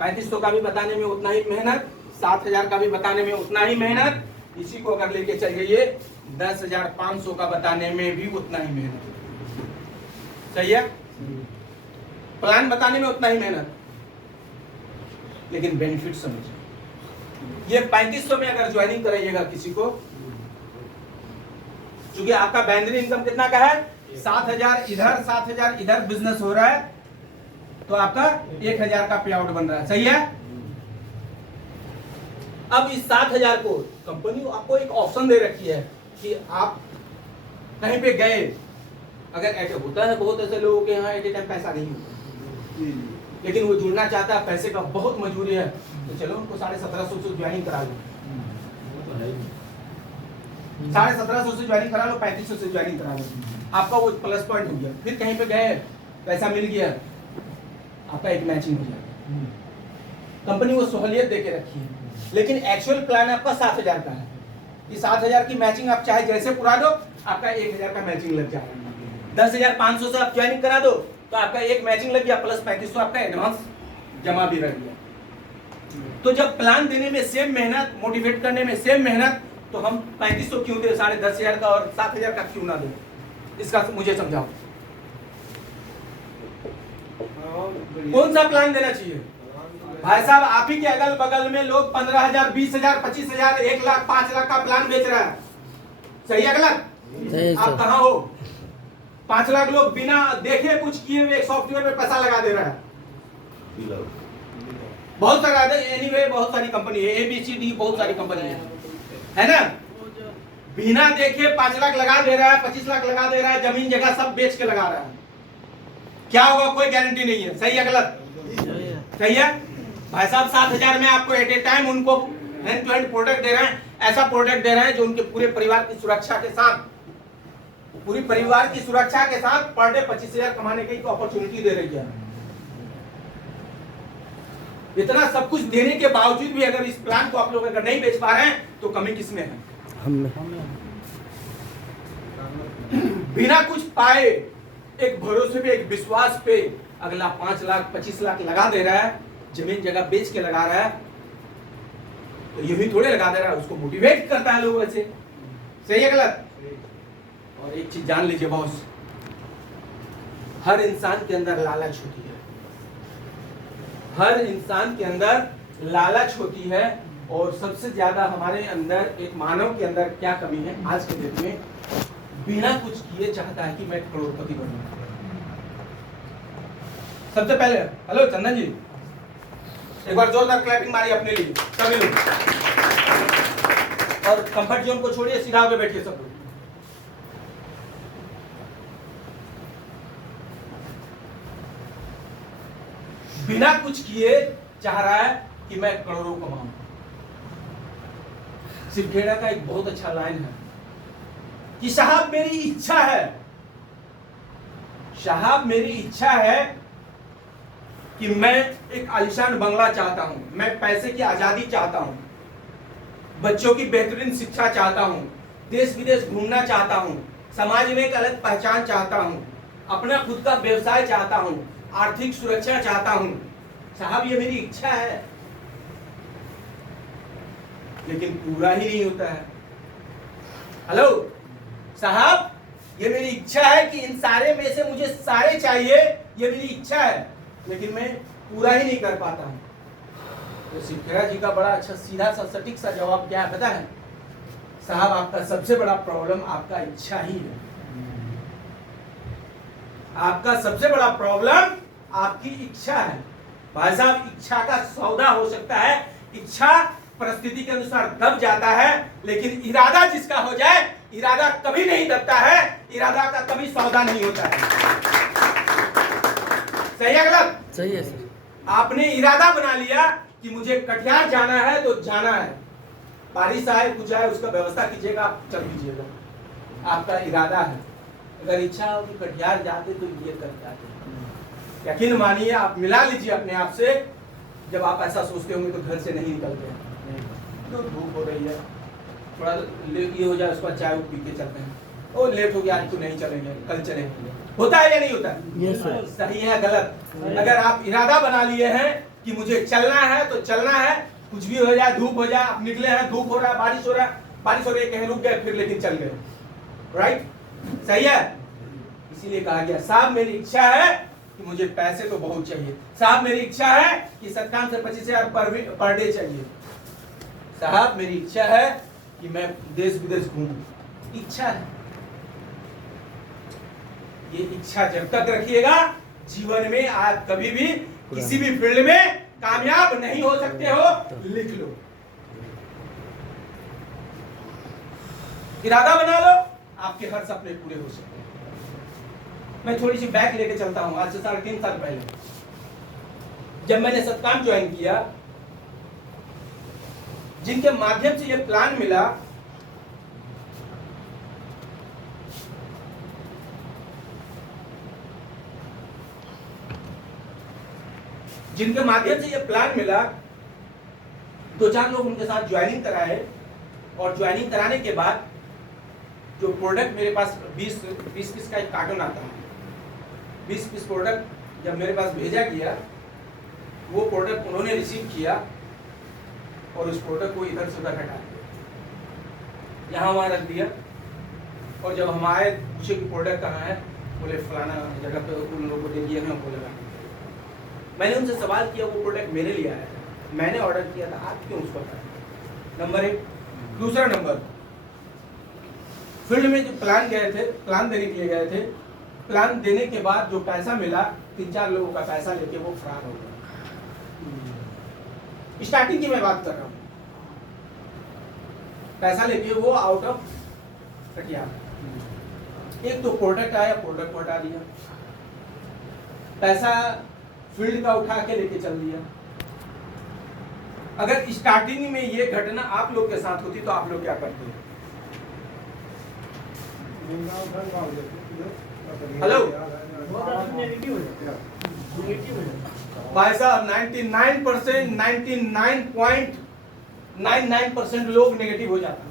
3500 का भी बताने में उतना ही मेहनत, 7,000 का भी बताने में उतना ही मेहनत, इसी को अगर लेके चल जाइए 10,500 का बताने में भी उतना ही मेहनत। सही है, प्लान बताने में उतना ही मेहनत, लेकिन बेनिफिट समझिए। ये 3500 में अगर ज्वाइनिंग कराइएगा किसी को, क्योंकि आपका बाइनरी इनकम कितना का है, 7,000 इधर 7,000 इधर बिजनेस हो रहा है, तो आपका 1,000 का पे आउट बन रहा है। सही है। अब इस 7,000 को कंपनी आपको एक ऑप्शन दे रखी है कि आप कहीं पे गए, अगर ऐसे होता है बहुत ऐसे लोगों के यहाँ एट ए टाइम पैसा नहीं होता, लेकिन वो जुड़ना चाहता है, पैसे का बहुत मजबूरी है, तो चलो उनको 1750 से ज्वाइनिंग करा लो, 1750 से ज्वाइनिंग करा लो, 3500 से ज्वाइनिंग करा लो, आपका वो प्लस पॉइंट हो गया। फिर कहीं पे गए, पैसा मिल गया, आपका एक मैचिंग हो जाएगा। कंपनी वो सहूलियत दे के रखी है, लेकिन एक्चुअल प्लान आपका 7,000 का है। कि 7,000 की मैचिंग आप चाहे जैसे पुरा दो, आपका 1,000 का मैचिंग लग जाएगा। 10,500 से आप ज्वाइनिंग करा दो तो आपका एक मैचिंग लग गया, प्लस 3500 आपका एडवांस जमा भी रह गया। तो जब प्लान देने में सेम मेहनत, मोटिवेट करने में सेम मेहनत, तो हम 3500 क्यों दे, 10,500 का और 7,000 का क्यों ना दे, इसका मुझे समझाओ। कौन सा प्लान देना चाहिए भाई साहब? आप ही के अगल बगल में लोग 15,000, 20,000, 25,000, 1 लाख, 5 लाख का प्लान बेच रहा है। सही है गलत? आप कहाँ हो? 5 लाख लोग बिना देखे कुछ किए हुए एक सॉफ्टवेयर में पैसा लगा दे रहा है। बहुत सारा एनीवे बहुत सारी कंपनी है, ABCD बहुत सारी कंपनी है ना। बिना देखे 5 लाख लगा दे रहा है, 25 लाख लगा दे रहा है, जमीन जगह सब बेच के लगा रहा है। क्या होगा कोई गारंटी नहीं है। सही है गलत? सही है भाई साहब। 7,000 में आपको एट ए टाइम उनको एंड टू एंड प्रोडक्ट दे रहे हैं, ऐसा प्रोडक्ट दे रहे हैं जो उनके पूरे परिवार की सुरक्षा के साथ, पूरी परिवार की सुरक्षा के साथ पर डे 25,000 कमाने की अपॉर्चुनिटी दे रही है। इतना सब कुछ देने के बावजूद भी अगर इस प्लान को आप लोग अगर नहीं बेच पा रहे हैं, तो कमी किसमें है? बिना कुछ पाए, एक भरोसे पे, एक विश्वास पे अगला 5 लाख 25 लाख लगा दे रहा है, जमीन जगह बेच के लगा रहा है, तो यही थोड़े लगा दे रहा है, उसको मोटिवेट करता है लोग ऐसे। सही है गलत? और एक चीज जान लीजिए बॉस, हर इंसान के अंदर लालच होती है, हर इंसान के अंदर लालच होती है। और सबसे ज्यादा हमारे अंदर, एक मानव के अंदर क्या कमी है आज के डेट में? बिना कुछ किए चाहता है कि मैं करोड़पति बनूं। सबसे पहले हेलो चंदन जी, एक बार जोरदार क्लैपिंग मारिए अपने लिए सभी लोग। और कंफर्ट जोन को छोड़िए, सीधा होकर बैठिए सब लोग। बिना कुछ किए चाह रहा है कि मैं करोड़ों कमाऊं। सिरखेड़ा का एक बहुत अच्छा लाइन है कि साहब मेरी इच्छा है, साहब मेरी इच्छा है कि मैं एक आलीशान बंगला चाहता हूं, मैं पैसे की आजादी चाहता हूं, बच्चों की बेहतरीन शिक्षा चाहता हूं, देश विदेश घूमना चाहता हूं, समाज में एक अलग पहचान चाहता हूं, अपना खुद का व्यवसाय चाहता हूं, आर्थिक सुरक्षा चाहता हूं। साहब ये मेरी इच्छा है, लेकिन पूरा ही नहीं होता है। हेलो साहब, ये मेरी इच्छा है कि इन सारे में से मुझे सारे चाहिए, ये मेरी इच्छा है, लेकिन मैं पूरा ही नहीं कर पाता हूं। तो सिरखेड़ा जी का बड़ा अच्छा सीधा सा सटीक सा जवाब क्या है पता है? साहब आपका सबसे बड़ा प्रॉब्लम आपका इच्छा ही है। आपका सबसे बड़ा प्रॉब्लम आपकी इच्छा है। भाई साहब, इच्छा का सौदा हो सकता है, इच्छा परिस्थिति के अनुसार दब जाता है, लेकिन इरादा जिसका हो जाए, इरादा कभी नहीं दबता है, इरादा का कभी सौदा नहीं होता है। सही है गलत? सही है सर। आपने इरादा बना लिया कि मुझे कटिहार जाना है तो जाना है, बारिश आए कुछ आए उसका व्यवस्था कीजिएगा, आप चल दीजिएगा, आपका इरादा है। अगर इच्छा हो कि कटिहार जाते तो ये कर जाते। यकीन मानिए, आप मिला लीजिए अपने आप से, जब आप ऐसा सोचते होंगे तो घर से नहीं निकलते हैं। तो धूप हो रही है, थोड़ा ये हो जाए, उसके बाद चाय पी के चलते हैं, ओ लेट हो गया आज तो नहीं चलेंगे, कल चलेंगे। होता है या नहीं होता? Yes sir. सही है गलत? अगर आप इरादा बना लिए हैं कि मुझे चलना है तो चलना है, कुछ भी हो जाए, धूप हो जाए, आप निकले हैं, धूप हो रहा है, बारिश हो रहा है, बारिश हो रही है, कहीं रुक गए फिर लेकिन चल गए, राइट? सही है। इसीलिए कहा गया साहब मेरी इच्छा है कि मुझे पैसे तो बहुत चाहिए, साहब मेरी इच्छा है कि 17 से 25,000 पर डे चाहिए, साहब मेरी इच्छा है कि मैं देश विदेश घूमूं। इच्छा है, ये इच्छा जब तक रखिएगा जीवन में आप कभी भी किसी भी फील्ड में कामयाब नहीं हो सकते हो। लिख लो, इरादा बना लो, आपके हर सपने पूरे हो सकते हैं। मैं थोड़ी सी बैक लेके चलता हूं। आज से 3.5 साल पहले जब मैंने सत्काम ज्वाइन किया, जिनके माध्यम से ये प्लान मिला, जिनके माध्यम से ये प्लान मिला, 2-4 लोग उनके साथ ज्वाइनिंग कराए, और ज्वाइनिंग कराने के बाद जो प्रोडक्ट मेरे पास 20 पीस का एक कार्टून आता है, 20 पीस प्रोडक्ट जब मेरे पास भेजा गया, वो प्रोडक्ट उन्होंने रिसीव किया और उस प्रोडक्ट को इधर से उधर हटा दिया, यहाँ वहाँ रख दिया। और जब हम आए पूछे कि प्रोडक्ट कहाँ है, बोले फलाना जगह पे उन लोगों को दे दिया है, बोले। मैंने उनसे सवाल किया, वो प्रोडक्ट मेरे लिए आया था, मैंने ऑर्डर किया था, आप क्यों उसको हटाए? नंबर 1। दूसरा नंबर, फील्ड में जो प्लान गए थे, प्लान देने के लिए गए थे, प्लान देने के बाद जो पैसा मिला, 3-4 लोगों का पैसा लेके वो फरार हो गया। स्टार्टिंग की मैं बात कर रहा हूँ, पैसा लेके वो आउट ऑफ कटिहार। एक तो प्रोडक्ट आया, प्रोडक्ट को हटा दिया, पैसा फील्ड का उठा के लेके चल दिया। अगर स्टार्टिंग में ये घटना आप लोग के साथ होती तो आप लोग क्या करते? हेलो भाई साहब, 99.99% लोग नेगेटिव हो जाता।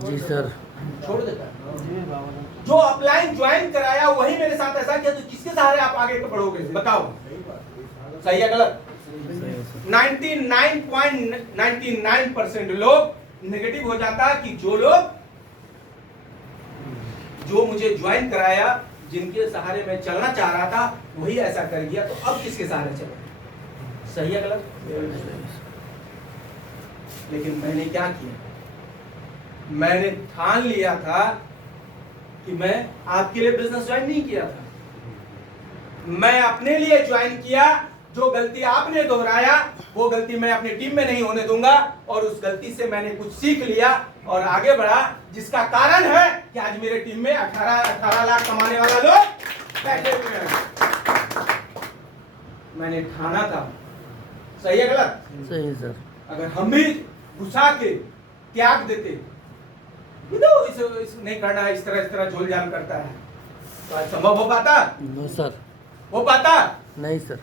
जी सर। छोड़ देता। जो अपलाइन ज्वाइन कराया वही मेरे साथ ऐसा किया, तो किसके सहारे आप आगे बढ़ोगे? बताओ, सही है गलत? 99.99% लोग नेगेटिव हो जाता कि जो मुझे ज्वाइन कराया, जिनके सहारे मैं चलना चाह रहा था, वही ऐसा कर गया, तो अब किसके सहारे चले? सही है गलत? लेकिन मैंने क्या किया? मैंने ठान लिया था कि मैं आपके लिए बिजनेस ज्वाइन नहीं किया था, मैं अपने लिए ज्वाइन किया। जो गलती आपने दोहराया वो गलती मैं अपनी टीम में नहीं होने दूंगा, और उस गलती से मैंने कुछ सीख लिया और आगे बढ़ा, जिसका कारण है कि आज मेरे टीम में 18 लाख कमाने वाला लोग बैठे हुए हैं। मैंने ठाना था। सही है गलत? सही सर। अगर हम भी घुसा के त्याग देते, इस नहीं करना है, इस तरह झोल झाल करता है, तो आज संभव हो पाता? No sir. हो पाता? नहीं सर।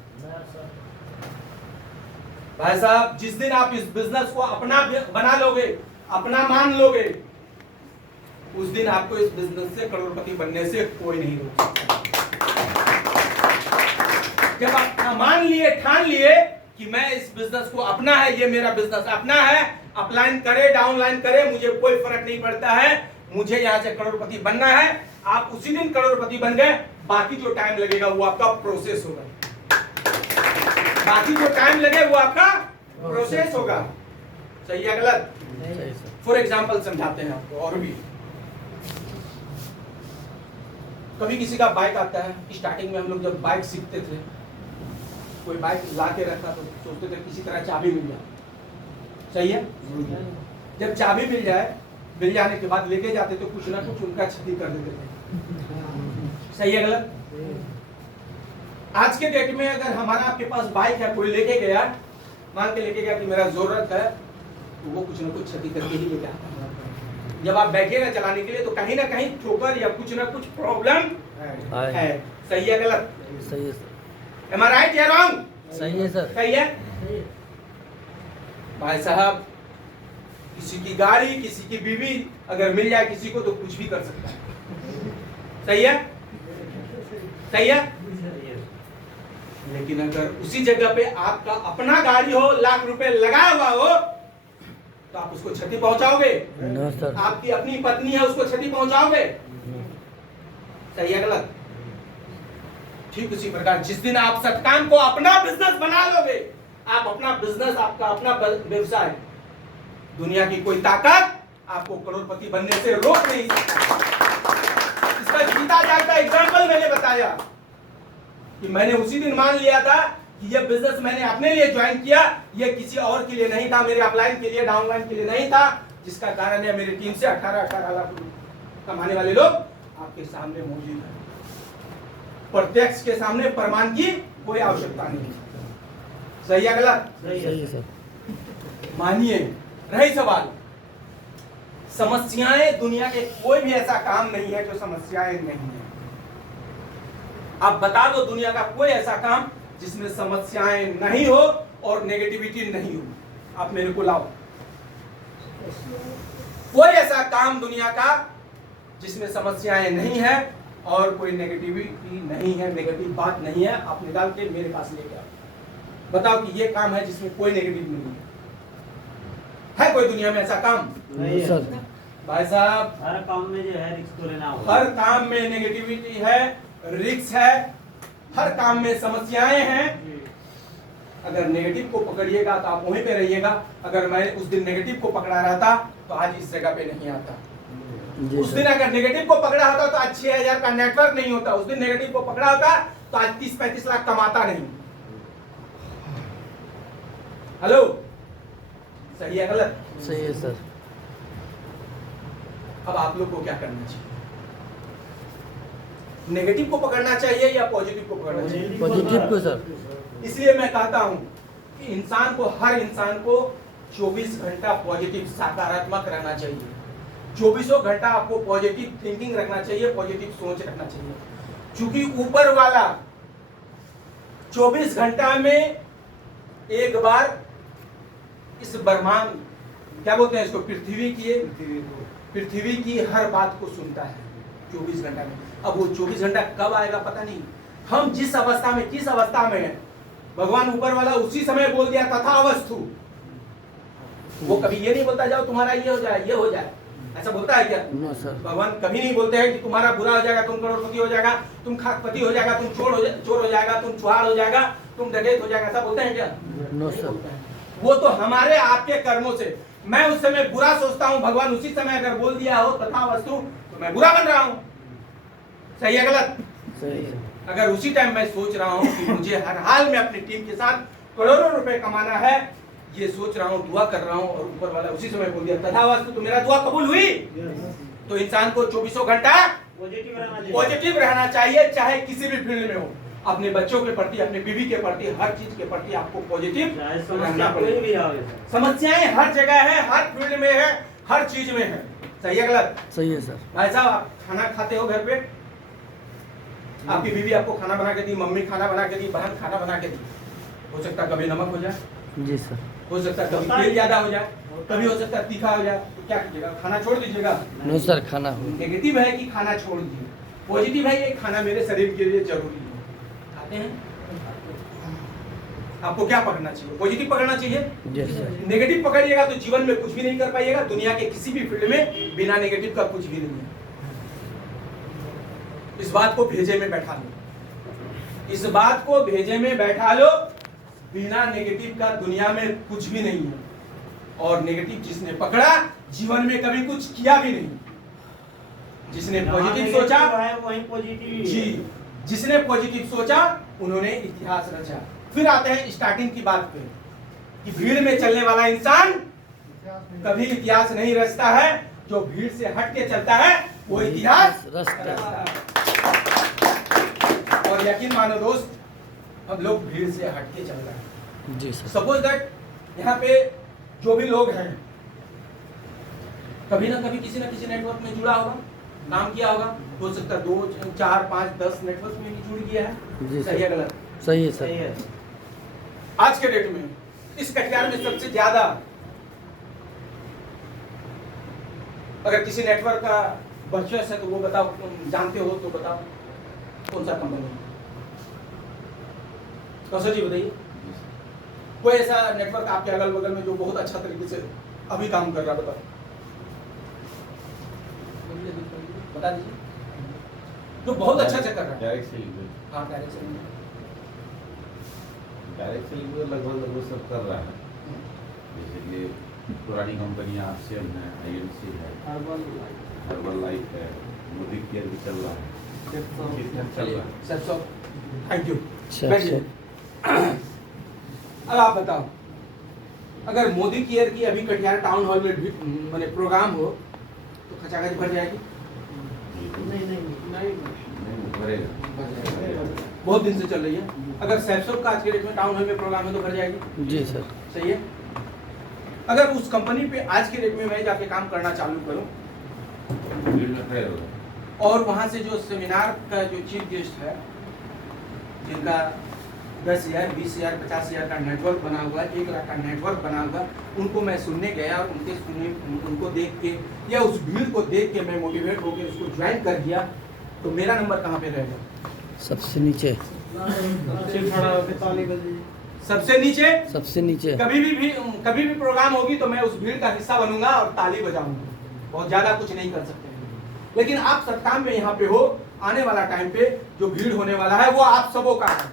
भाई साहब, जिस दिन आप इस बिजनेस को अपना बना लोगे, अपना मान लोगे, उस दिन आपको इस बिजनेस से करोड़पति बनने से कोई नहीं रोक सकता। जब आप मान लिए, ठान लिए कि मैं इस बिजनेस को अपना है, ये मेरा बिजनेस अपना है, अपलाइन करे डाउनलाइन करे मुझे कोई फर्क नहीं पड़ता है, मुझे यहाँ से करोड़पति बनना है, आप उसी दिन करोड़पति बन गए। बाकी जो टाइम लगेगा वो आपका प्रोसेस होगा, बाकी जो टाइम लगे वो आपका प्रोसेस होगा। सही है गलत? फॉर एग्जाम्पल समझाते हैं आपको और भी। कभी किसी का बाइक आता है, स्टार्टिंग में हम लोग जब बाइक सीखते थे, कोई बाइक ला के रखा तो सोचते थे किसी तरह चाबी मिल जाए। सही है? जब चाबी मिल जाने के बाद लेके जाते तो कुछ ना कुछ उनका क्षति कर देते थे। सही है गलत? आज के डेट में अगर हमारा आपके पास बाइक है, कोई लेके गया, मान के लेके गया कि मेरा जरूरत है, तो वो कुछ ना कुछ क्षति करके ही लेके आता है। जब आप बैठिएगा चलाने के लिए तो कहीं ना कहीं ठोकर या कुछ ना कुछ प्रॉब्लम है। सही है गलत? सही है सर। Am I right या wrong? सही है सर। सही है भाई साहब। किसी की गाड़ी, किसी की बीवी अगर मिल जाए किसी को तो कुछ भी कर सकता है। सही है? सही है? लेकिन अगर उसी जगह पे आपका अपना गाड़ी हो, लाख रुपए लगाया हुआ हो, तो आप उसको क्षति पहुंचाओगे? No sir. आपकी अपनी पत्नी है, उसको क्षति पहुंचाओगे? सही है गलत? ठीक उसी प्रकार जिस दिन आप सत्काम को अपना बिजनेस बना लोगे, आप अपना बिजनेस, आपका अपना व्यवसाय, दुनिया की कोई ताकत आपको करोड़पति बनने से रोक नहीं सकता। इसका जीता जागता एग्जांपल मैंने बताया कि मैंने उसी दिन मान लिया था कि यह बिजनेस मैंने अपने लिए ज्वाइन किया, यह किसी और के लिए नहीं था, मेरे अपलाइन के लिए, डाउनलाइन के लिए नहीं था, जिसका कारण है मेरी टीम से 18 लाख कमाने वाले लोग आपके सामने मौजूद है। प्रत्यक्ष के सामने प्रमाण की कोई आवश्यकता नहीं। सही है गलत? सही है सर। मानिए, रही सवाल समस्याएं, दुनिया के कोई भी ऐसा काम नहीं है जो समस्याएं नहीं है। आप बता दो दुनिया का कोई ऐसा काम जिसमें समस्याएं नहीं हो और नेगेटिविटी नहीं हो। आप मेरे को लाओ कोई ऐसा काम दुनिया का जिसमें समस्याएं नहीं है और कोई नेगेटिविटी नहीं है, नेगेटिव बात नहीं है। आप निकाल के मेरे पास लेके आओ, बताओ कि ये काम है जिसमें कोई नेगेटिव नहीं है कोई दुनिया में ऐसा काम? नहीं सर। भाई साहब, हर काम में जो है रिस्क तो लेना होगा। हर काम में नेगेटिविटी है, रिस्क है, हर काम में समस्याएं हैं। अगर नेगेटिव को पकड़िएगा तो आप वहीं पे रहिएगा। अगर मैं उस दिन नेगेटिव को पकड़ा रहता तो आज इस जगह पे नहीं आता। उस दिन अगर नेगेटिव को पकड़ा होता तो आज 6000 का नेटवर्क नहीं होता। उस दिन नेगेटिव को पकड़ा होता तो आज 30-35 लाख कमाता नहीं। हेलो, सही है गलत? सही है सर। अब आप लोग को क्या करना चाहिए? नेगेटिव को पकड़ना चाहिए या पॉजिटिव को पकड़ना चाहिए? पॉजिटिव को सर। इसलिए मैं कहता हूं कि इंसान को, हर इंसान को 24 घंटा पॉजिटिव, सकारात्मक रहना चाहिए। 24 घंटा आपको पॉजिटिव थिंकिंग रखना चाहिए, पॉजिटिव सोच रखना चाहिए। क्योंकि ऊपर वाला 24 घंटा में एक बार इस ब्रह्मांड, क्या बोलते हैं इसको, पृथ्वी की हर बात को सुनता है 24 घंटा में। अब वो 24 घंटा कब आएगा पता नहीं। हम जिस अवस्था में, किस अवस्था में है, भगवान ऊपर वाला उसी समय बोल दिया तथावस्तु। वो कभी ये नहीं बोलता जाओ तुम्हारा ये हो जाए, ये हो जाए, ऐसा बोलता है क्या? No sir. भगवान कभी नहीं बोलते हैं कि तुम्हारा बुरा हो जाएगा, तुम करोड़पति हो जाएगा, तुम खाकपति हो जाएगा, तुम चोर हो जाएगा, तुम चुहार हो जाएगा, तुम डकैत हो जाएगा, ऐसा बोलते हैं क्या? No sir. वो तो हमारे आपके कर्मों से, मैं उस समय बुरा सोचता हूं, भगवान उसी समय अगर बोल दिया हो तथावस्तु तो मैं बुरा बन रहा हूं। सही है गलत? सही है। अगर उसी टाइम मैं सोच रहा हूं कि मुझे हर हाल में अपनी टीम के साथ करोड़ों रुपए कमाना है, ये सोच रहा हूं, दुआ कर रहा हूं, और ऊपर वाला उसी समय बोल दिया तथावस्तु, तो मेरा दुआ कबूल हुई। तो इंसान को 24 घंटा पॉजिटिव रहना चाहिए, चाहे किसी भी फील्ड में हो। अपने बच्चों के प्रति, अपने बीवी के प्रति, हर चीज के प्रति आपको पॉजिटिव रहना पड़ेगा। समस्याएं हर जगह है, हर फील्ड में है, हर चीज में है। सही है गलत? सही है सर। भाई साहब, आप खाना खाते हो घर पे, आपकी बीवी आपको खाना बना के दी, मम्मी खाना बना के दी, बहन खाना बना के दी, हो सकता है कभी नमक हो जाए, जी सर। हो सकता है कभी तेल ज्यादा हो जाए, कभी हो सकता है तीखा हो जाए, तो क्या कीजिएगा? खाना छोड़ दीजिएगा? नो सर, खाना हो। नेगेटिव है कि खाना छोड़ दिए, पॉजिटिव है ये खाना मेरे शरीर के लिए जरूरी है, खाते हैं। आपको क्या पकड़ना चाहिए? पॉजिटिव पकड़ना चाहिए। जी सर। नेगेटिव पकड़िएगा तो जीवन में कुछ भी नहीं कर पाइएगा। दुनिया के किसी भी फील्ड में बिना नेगेटिव का कुछ भी नहीं है। इस बात को भेजे में बैठा लो, इस बात को भेजे में बैठा लो, बिना नेगेटिव का दुनिया में कुछ भी नहीं है। और नेगेटिव जिसने पकड़ा जीवन में कभी कुछ किया भी नहीं। जिसने पॉजिटिव सोचा वही पॉजिटिव जी, जिसने पॉजिटिव सोचा उन्होंने इतिहास रचा। फिर आते हैं स्टार्टिंग की बात पे कि भीड़ में चलने वाला इंसान कभी इतिहास नहीं रचता है, जो भीड़ से हट के चलता है वो इतिहास रचता है। और यकीन मानो दोस्त, हम लोग भीड़ से हट के चल रहे हैं। जी सर। सपोज दैट यहाँ पे जो भी लोग हैं कभी ना कभी किसी ना किसी नेटवर्क में जुड़ा होगा, काम किया होगा। हो सकता है 2, 4, 5, 10 नेटवर्क में भी जुड़ गया है। जी सही है सर, गलत? सही है सही सर। है। आज के डेट में इस कटिहार में सबसे ज्यादा अगर किसी नेटवर्क का वर्चस्व है तो वो बताओ, तुम जानते हो तो बताओ कौन सा कंपनी है? कौशल जी बताइए, कोई ऐसा नेटवर्क आपके अगल बगल में जो बहुत अच्छा तरीके से अभी काम कर रहा, बताओ, बता दीजिए, जो बहुत अच्छा से कर रहा है। डायरेक्ट सेलिंग, हाँ, डायरेक्ट सेलिंग। डायरेक्ट सेलिंग तो लगभग सब कर रहा है। जैसे कि पुरानी कंपनियां आरसीएम है, आईएनसी है, हर्बल लाइफ है, मोदी केयर भी चल रहा है, ठीक-ठाक चल रहा है। Sir thank you. अच्छा, बैठिए। अब आप बताओ, अगर मोदी केयर की अभी कटिहार टाउन हॉल में भी मैंने प्रोग्राम हो तो खचाखच भर जाएगी? नहीं भरेगा। बहुत दिन से चल रही है। अगर सैमसंग का आज के डेट में टाउन हॉल में प्रोग्राम है तो भर जाएगी? जी सर। सही है। अगर उस कंपनी पे आज के डेट में मैं जाके काम करना चालू करूं भीड़ में खड़े हो गए। और वहां से जो सेमिनार का जो चीफ गेस्ट है, जिनका 10,000, 20,000, 50,000 का नेटवर्क बना हुआ है, 1 लाख का नेटवर्क बना हुआ, उनको मैं सुनने गया और उनको देख के या उस भीड़ को देख के मैं मोटिवेट होकर उसको ज्वाइन कर दिया, तो मेरा नंबर कहाँ पे रहेगा? सबसे नीचे। सबसे नीचे। सबसे नीचे। कभी भी प्रोग्राम होगी तो मैं उस भीड़ का हिस्सा बनूंगा और ताली बजाऊंगा। बहुत ज्यादा कुछ नहीं कर सकते, लेकिन आप सत्ताम में यहाँ पे हो, आने वाला टाइम पे जो भीड़ होने वाला है वो आप सबों का है,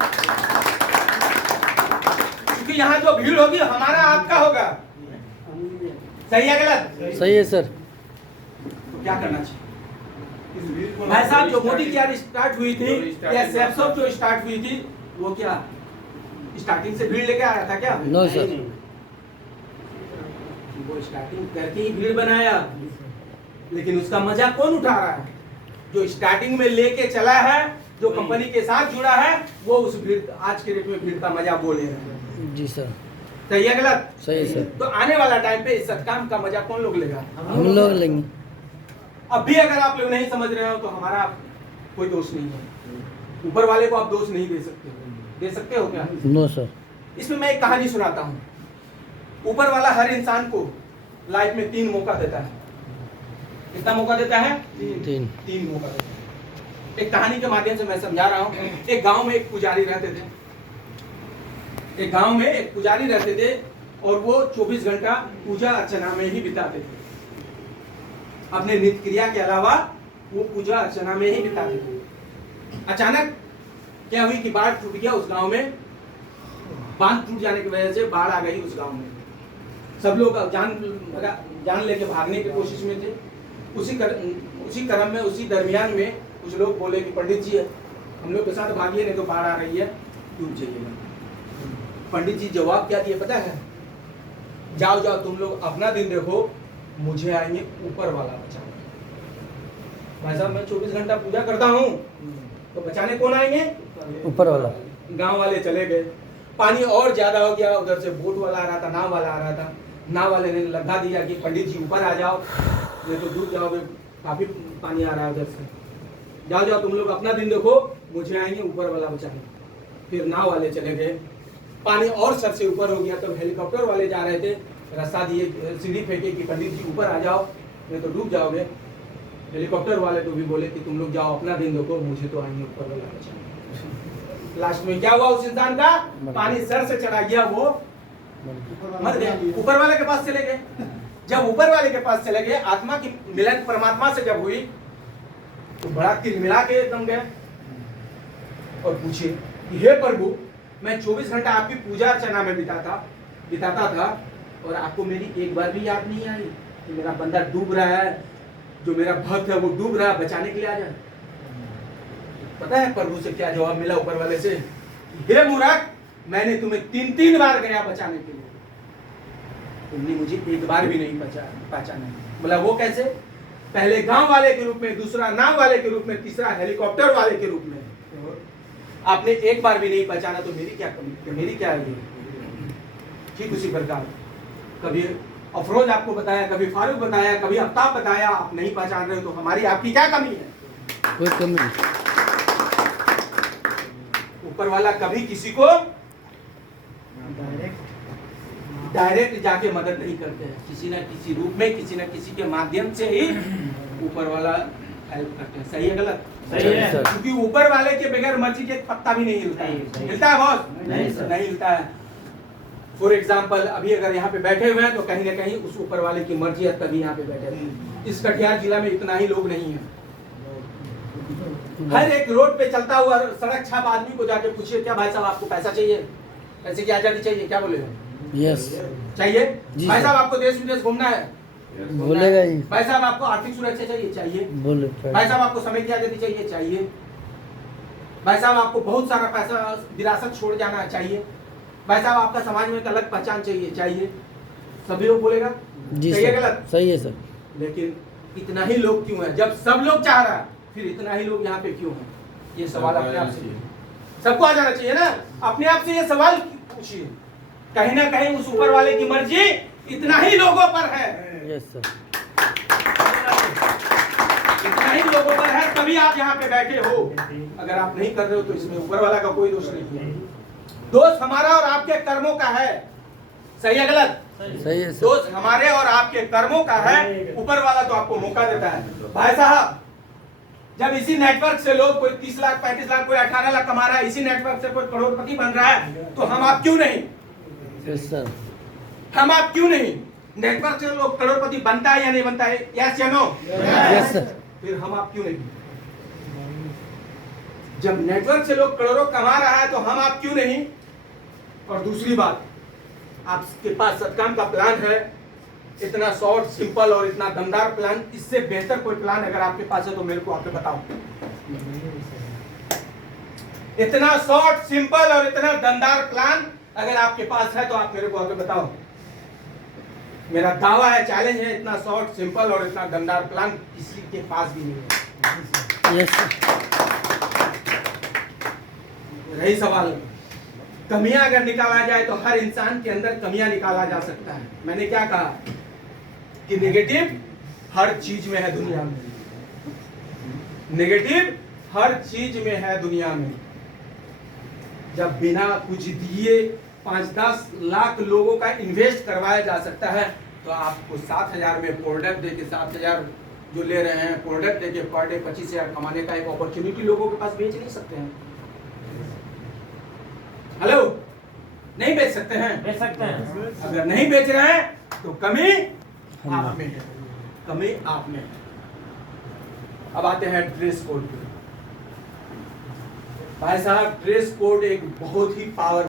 क्योंकि यहाँ जो भीड़ होगी हमारा आपका होगा। सही है गलत? सही है सर। तो क्या करना चाहिए भाई साहब? जो मोदी केयर स्टार्ट हुई थी या सैमसंग जो स्टार्ट हुई थी, वो क्या स्टार्टिंग से भीड़ लेके आया था क्या? No sir. वो स्टार्टिंग करके ही भीड़ बनाया, लेकिन उसका मजा कौन उठा रहा है? जो स्टार्टिंग में लेके चला है, जो कंपनी के साथ जुड़ा है, वो उस भीड़, आज के डेट में भीड़ का मजा वो ले रहा है। जी सर। सही है गलत? सही है सर। तो आने वाला टाइम पे इस सत्काम का मजा कौन लोग लेगा? हम लोग लेंगे। अब भी अगर आप लोग नहीं समझ रहे हो तो हमारा कोई दोष नहीं है। ऊपर वाले को आप दोष नहीं दे सकते। दे सकते हो क्या? No sir. इसमें मैं एक कहानी सुनाता हूँ। ऊपर वाला हर इंसान को लाइफ में 3 मौका देता है। कितना मौका देता है? 3 मौका देता है। एक कहानी के माध्यम से मैं समझा रहा हूँ। एक गांव में एक पुजारी रहते थे। एक गांव में एक पुजारी रहते थे और वो 24 घंटा पूजा अर्चना में ही बिताते थे। अपने नित्य क्रिया के अलावा वो पूजा अर्चना में ही बिताते थे। अचानक क्या हुई कि बाढ़ टूट गया उस गांव में। बांध टूट जाने की वजह से बाढ़ आ गई उस गांव में। सब लोग जान लेके भागने की कोशिश में थे। उसी क्रम में, उसी दरमियान में कुछ लोग बोले कि पंडित जी हम लोग के साथ भागिए, नहीं तो बाढ़ आ रही है, डूब जाइएगा। पंडित जी जवाब क्या दिए पता है? जाओ जाओ तुम लोग अपना दिन देखो, मुझे आएंगे ऊपर वाला बचाने। भाई साहब मैं 24 घंटा पूजा करता हूँ, तो बचाने कौन आएंगे? ऊपर वाला। गांव वाले चले गए। पानी और ज्यादा हो गया, उधर से बोट वाला आ रहा था, नाव वाला आ रहा था। नाव वाले ने लगा दिया कि पंडित जी ऊपर आ जाओ, नहीं तो डूब जाओगे, काफी पानी आ रहा है उधर से। जाओ जाओ तुम लोग अपना दिन देखो, मुझे आएंगे ऊपर वाला बचाने। फिर नाव वाले चले गए। पानी और सर से ऊपर हो गया, तब हेलीकॉप्टर वाले जा रहे थे, रास्ता दिए, सीढ़ी फेंके कि पंडित जी ऊपर आ जाओ, नहीं तो डूब जाओगे। हेलीकॉप्टर वाले तो भी बोले कि तुम लोग जाओ अपना दिन देखो, मुझे तो आएंगे ऊपर वाला बचाने। लास्ट में क्या हुआ उस इंसान का? पानी सर से चढ़ा गया, वो मर गया। ऊपर वाले के पास चले गए। जब ऊपर वाले के पास चले गए, आत्मा की मिलन परमात्मा से जब हुई, तो बड़ा तिलमिला के एकदम गए और पूछे कि हे प्रभु, मैं 24 घंटा आपकी पूजा अर्चना में बिताता था और आपको मेरी एक बार भी याद नहीं आई कि मेरा बंदा डूब रहा है, जो मेरा भक्त है वो डूब रहा है, बचाने के लिए आ जाए। पता है प्रभु से क्या जवाब मिला ऊपर वाले से? हे मूर्ख, मैंने तुम्हें 3 बार गया बचाने के लिए, तुमने मुझे एक बार भी नहीं पहचाना। बोला वो कैसे? पहले गांव वाले के रूप में, दूसरा नाव वाले के रूप में, तीसरा हेलीकॉप्टर वाले के रूप में। आपने एक बार भी नहीं पहचाना, तो मेरी क्या कमी, मेरी क्या है? ठीक उसी प्रकार कभी अफरोज आपको बताया, कभी फारूक बताया, कभी आफ्ताब बताया, आप नहीं पहचान रहे हो तो हमारी आपकी क्या कमी है? कोई कमी नहीं। ऊपर वाला कभी किसी को डायरेक्ट जाके मदद नहीं करते हैं, किसी न किसी रूप में, किसी न किसी के माध्यम से ही ऊपर वाला हेल्प करते हैं। सही है गलत? सही है। सर। क्योंकि ऊपर वाले के बगैर मर्जी के एक पत्ता भी नहीं हिलता है। नहीं, हिलता है बॉस? नहीं, सर। नहीं हिलता है। फॉर एग्जाम्पल अभी अगर यहाँ पे बैठे हुए हैं तो कहीं ना कहीं उस ऊपर वाले की मर्जी है तभी यहाँ पे बैठे हुए हैं। इस कटिहार जिला में इतना ही लोग नहीं है। हर एक रोड पे चलता हुआ सड़क छाप आदमी को जाके पूछिए, क्या भाई साहब आपको पैसा चाहिए, पैसे की आजादी चाहिए, क्या बोलेगा? यस चाहिए। जी भाई सर। साहब आपको देश विदेश घूमना है, बोलेगा ही। भाई साहब आपको आर्थिक सुरक्षा चाहिए, चाहिए। बोले भाई साहब आपको समय की आजादी चाहिए, चाहिए। भाई साहब आपको बहुत सारा पैसा विरासत छोड़ जाना चाहिए। भाई साहब आपका समाज में एक अलग पहचान चाहिए, चाहिए। सभी लोग बोलेगा जी सही है सर, गलत? सही है सर। लेकिन इतना ही लोग क्यों है? जब सब लोग चाह रहा है फिर इतना ही लोग यहाँ पे क्यों है? ये सवाल अपने आप से, सबको आ जाना चाहिए ना। अपने आप से ये सवाल पूछिए, कहीं ना कहीं उस ऊपर वाले की मर्जी इतना ही लोगों पर है, यस सर। इतना ही लोगों पर है, तभी आप यहाँ पे बैठे हो। अगर आप नहीं कर रहे हो तो इसमें ऊपर वाला का कोई दोष नहीं है। दोष हमारा और आपके कर्मों का है। सही है गलत? सही है सर। दोष हमारे और आपके कर्मों का है। ऊपर वाला तो आपको मौका देता है। भाई साहब जब इसी नेटवर्क से लोग कोई 30 लाख 35 लाख कोई 18 लाख कमा रहा है, इसी नेटवर्क से कोई करोड़पति बन रहा है, तो हम आप क्यों नहीं? Yes sir. हम आप क्यों नहीं? नेटवर्क से लोग करोड़पति बनता है या नहीं बनता है? यस या नो? Yes sir. फिर हम आप क्यों नहीं? जब नेटवर्क से लोग करोड़ों कमा रहा है तो हम आप क्यों नहीं? और दूसरी बात, आपके पास सत्काम का प्लान है, इतना शॉर्ट सिंपल और इतना दमदार प्लान, इससे बेहतर कोई प्लान अगर आपके पास है तो मेरे को आके बताओ। इतना शॉर्ट सिंपल और इतना दमदार प्लान अगर आपके पास है तो आप मेरे को आके बताओ। मेरा दावा है, चैलेंज है, इतना शॉर्ट सिंपल और इतना दमदार प्लान किसी के पास भी नहीं है। Yes sir. रही सवाल, कमियां अगर निकाला जाए तो हर इंसान के अंदर कमियां निकाला जा सकता है। मैंने क्या कहा कि नेगेटिव हर चीज में है दुनिया में, नेगेटिव हर चीज में है दुनिया में। जब बिना कुछ दिए 5-10 लाख लोगों का इन्वेस्ट करवाया जा सकता है तो आपको 7,000 में प्रोडक्ट देके 7,000 जो ले रहे हैं प्रोडक्ट देके पर डे 25,000 कमाने का एक अपॉर्चुनिटी लोगों के पास बेच नहीं सकते हैं। हेलो, नहीं बेच सकते हैं? बेच सकते हैं। अगर नहीं बेच रहे हैं तो कमी आप में है, कमी आप में है। अब आते हैं ड्रेस कोड पे। भाई साहब ड्रेस कोड एक बहुत ही पावर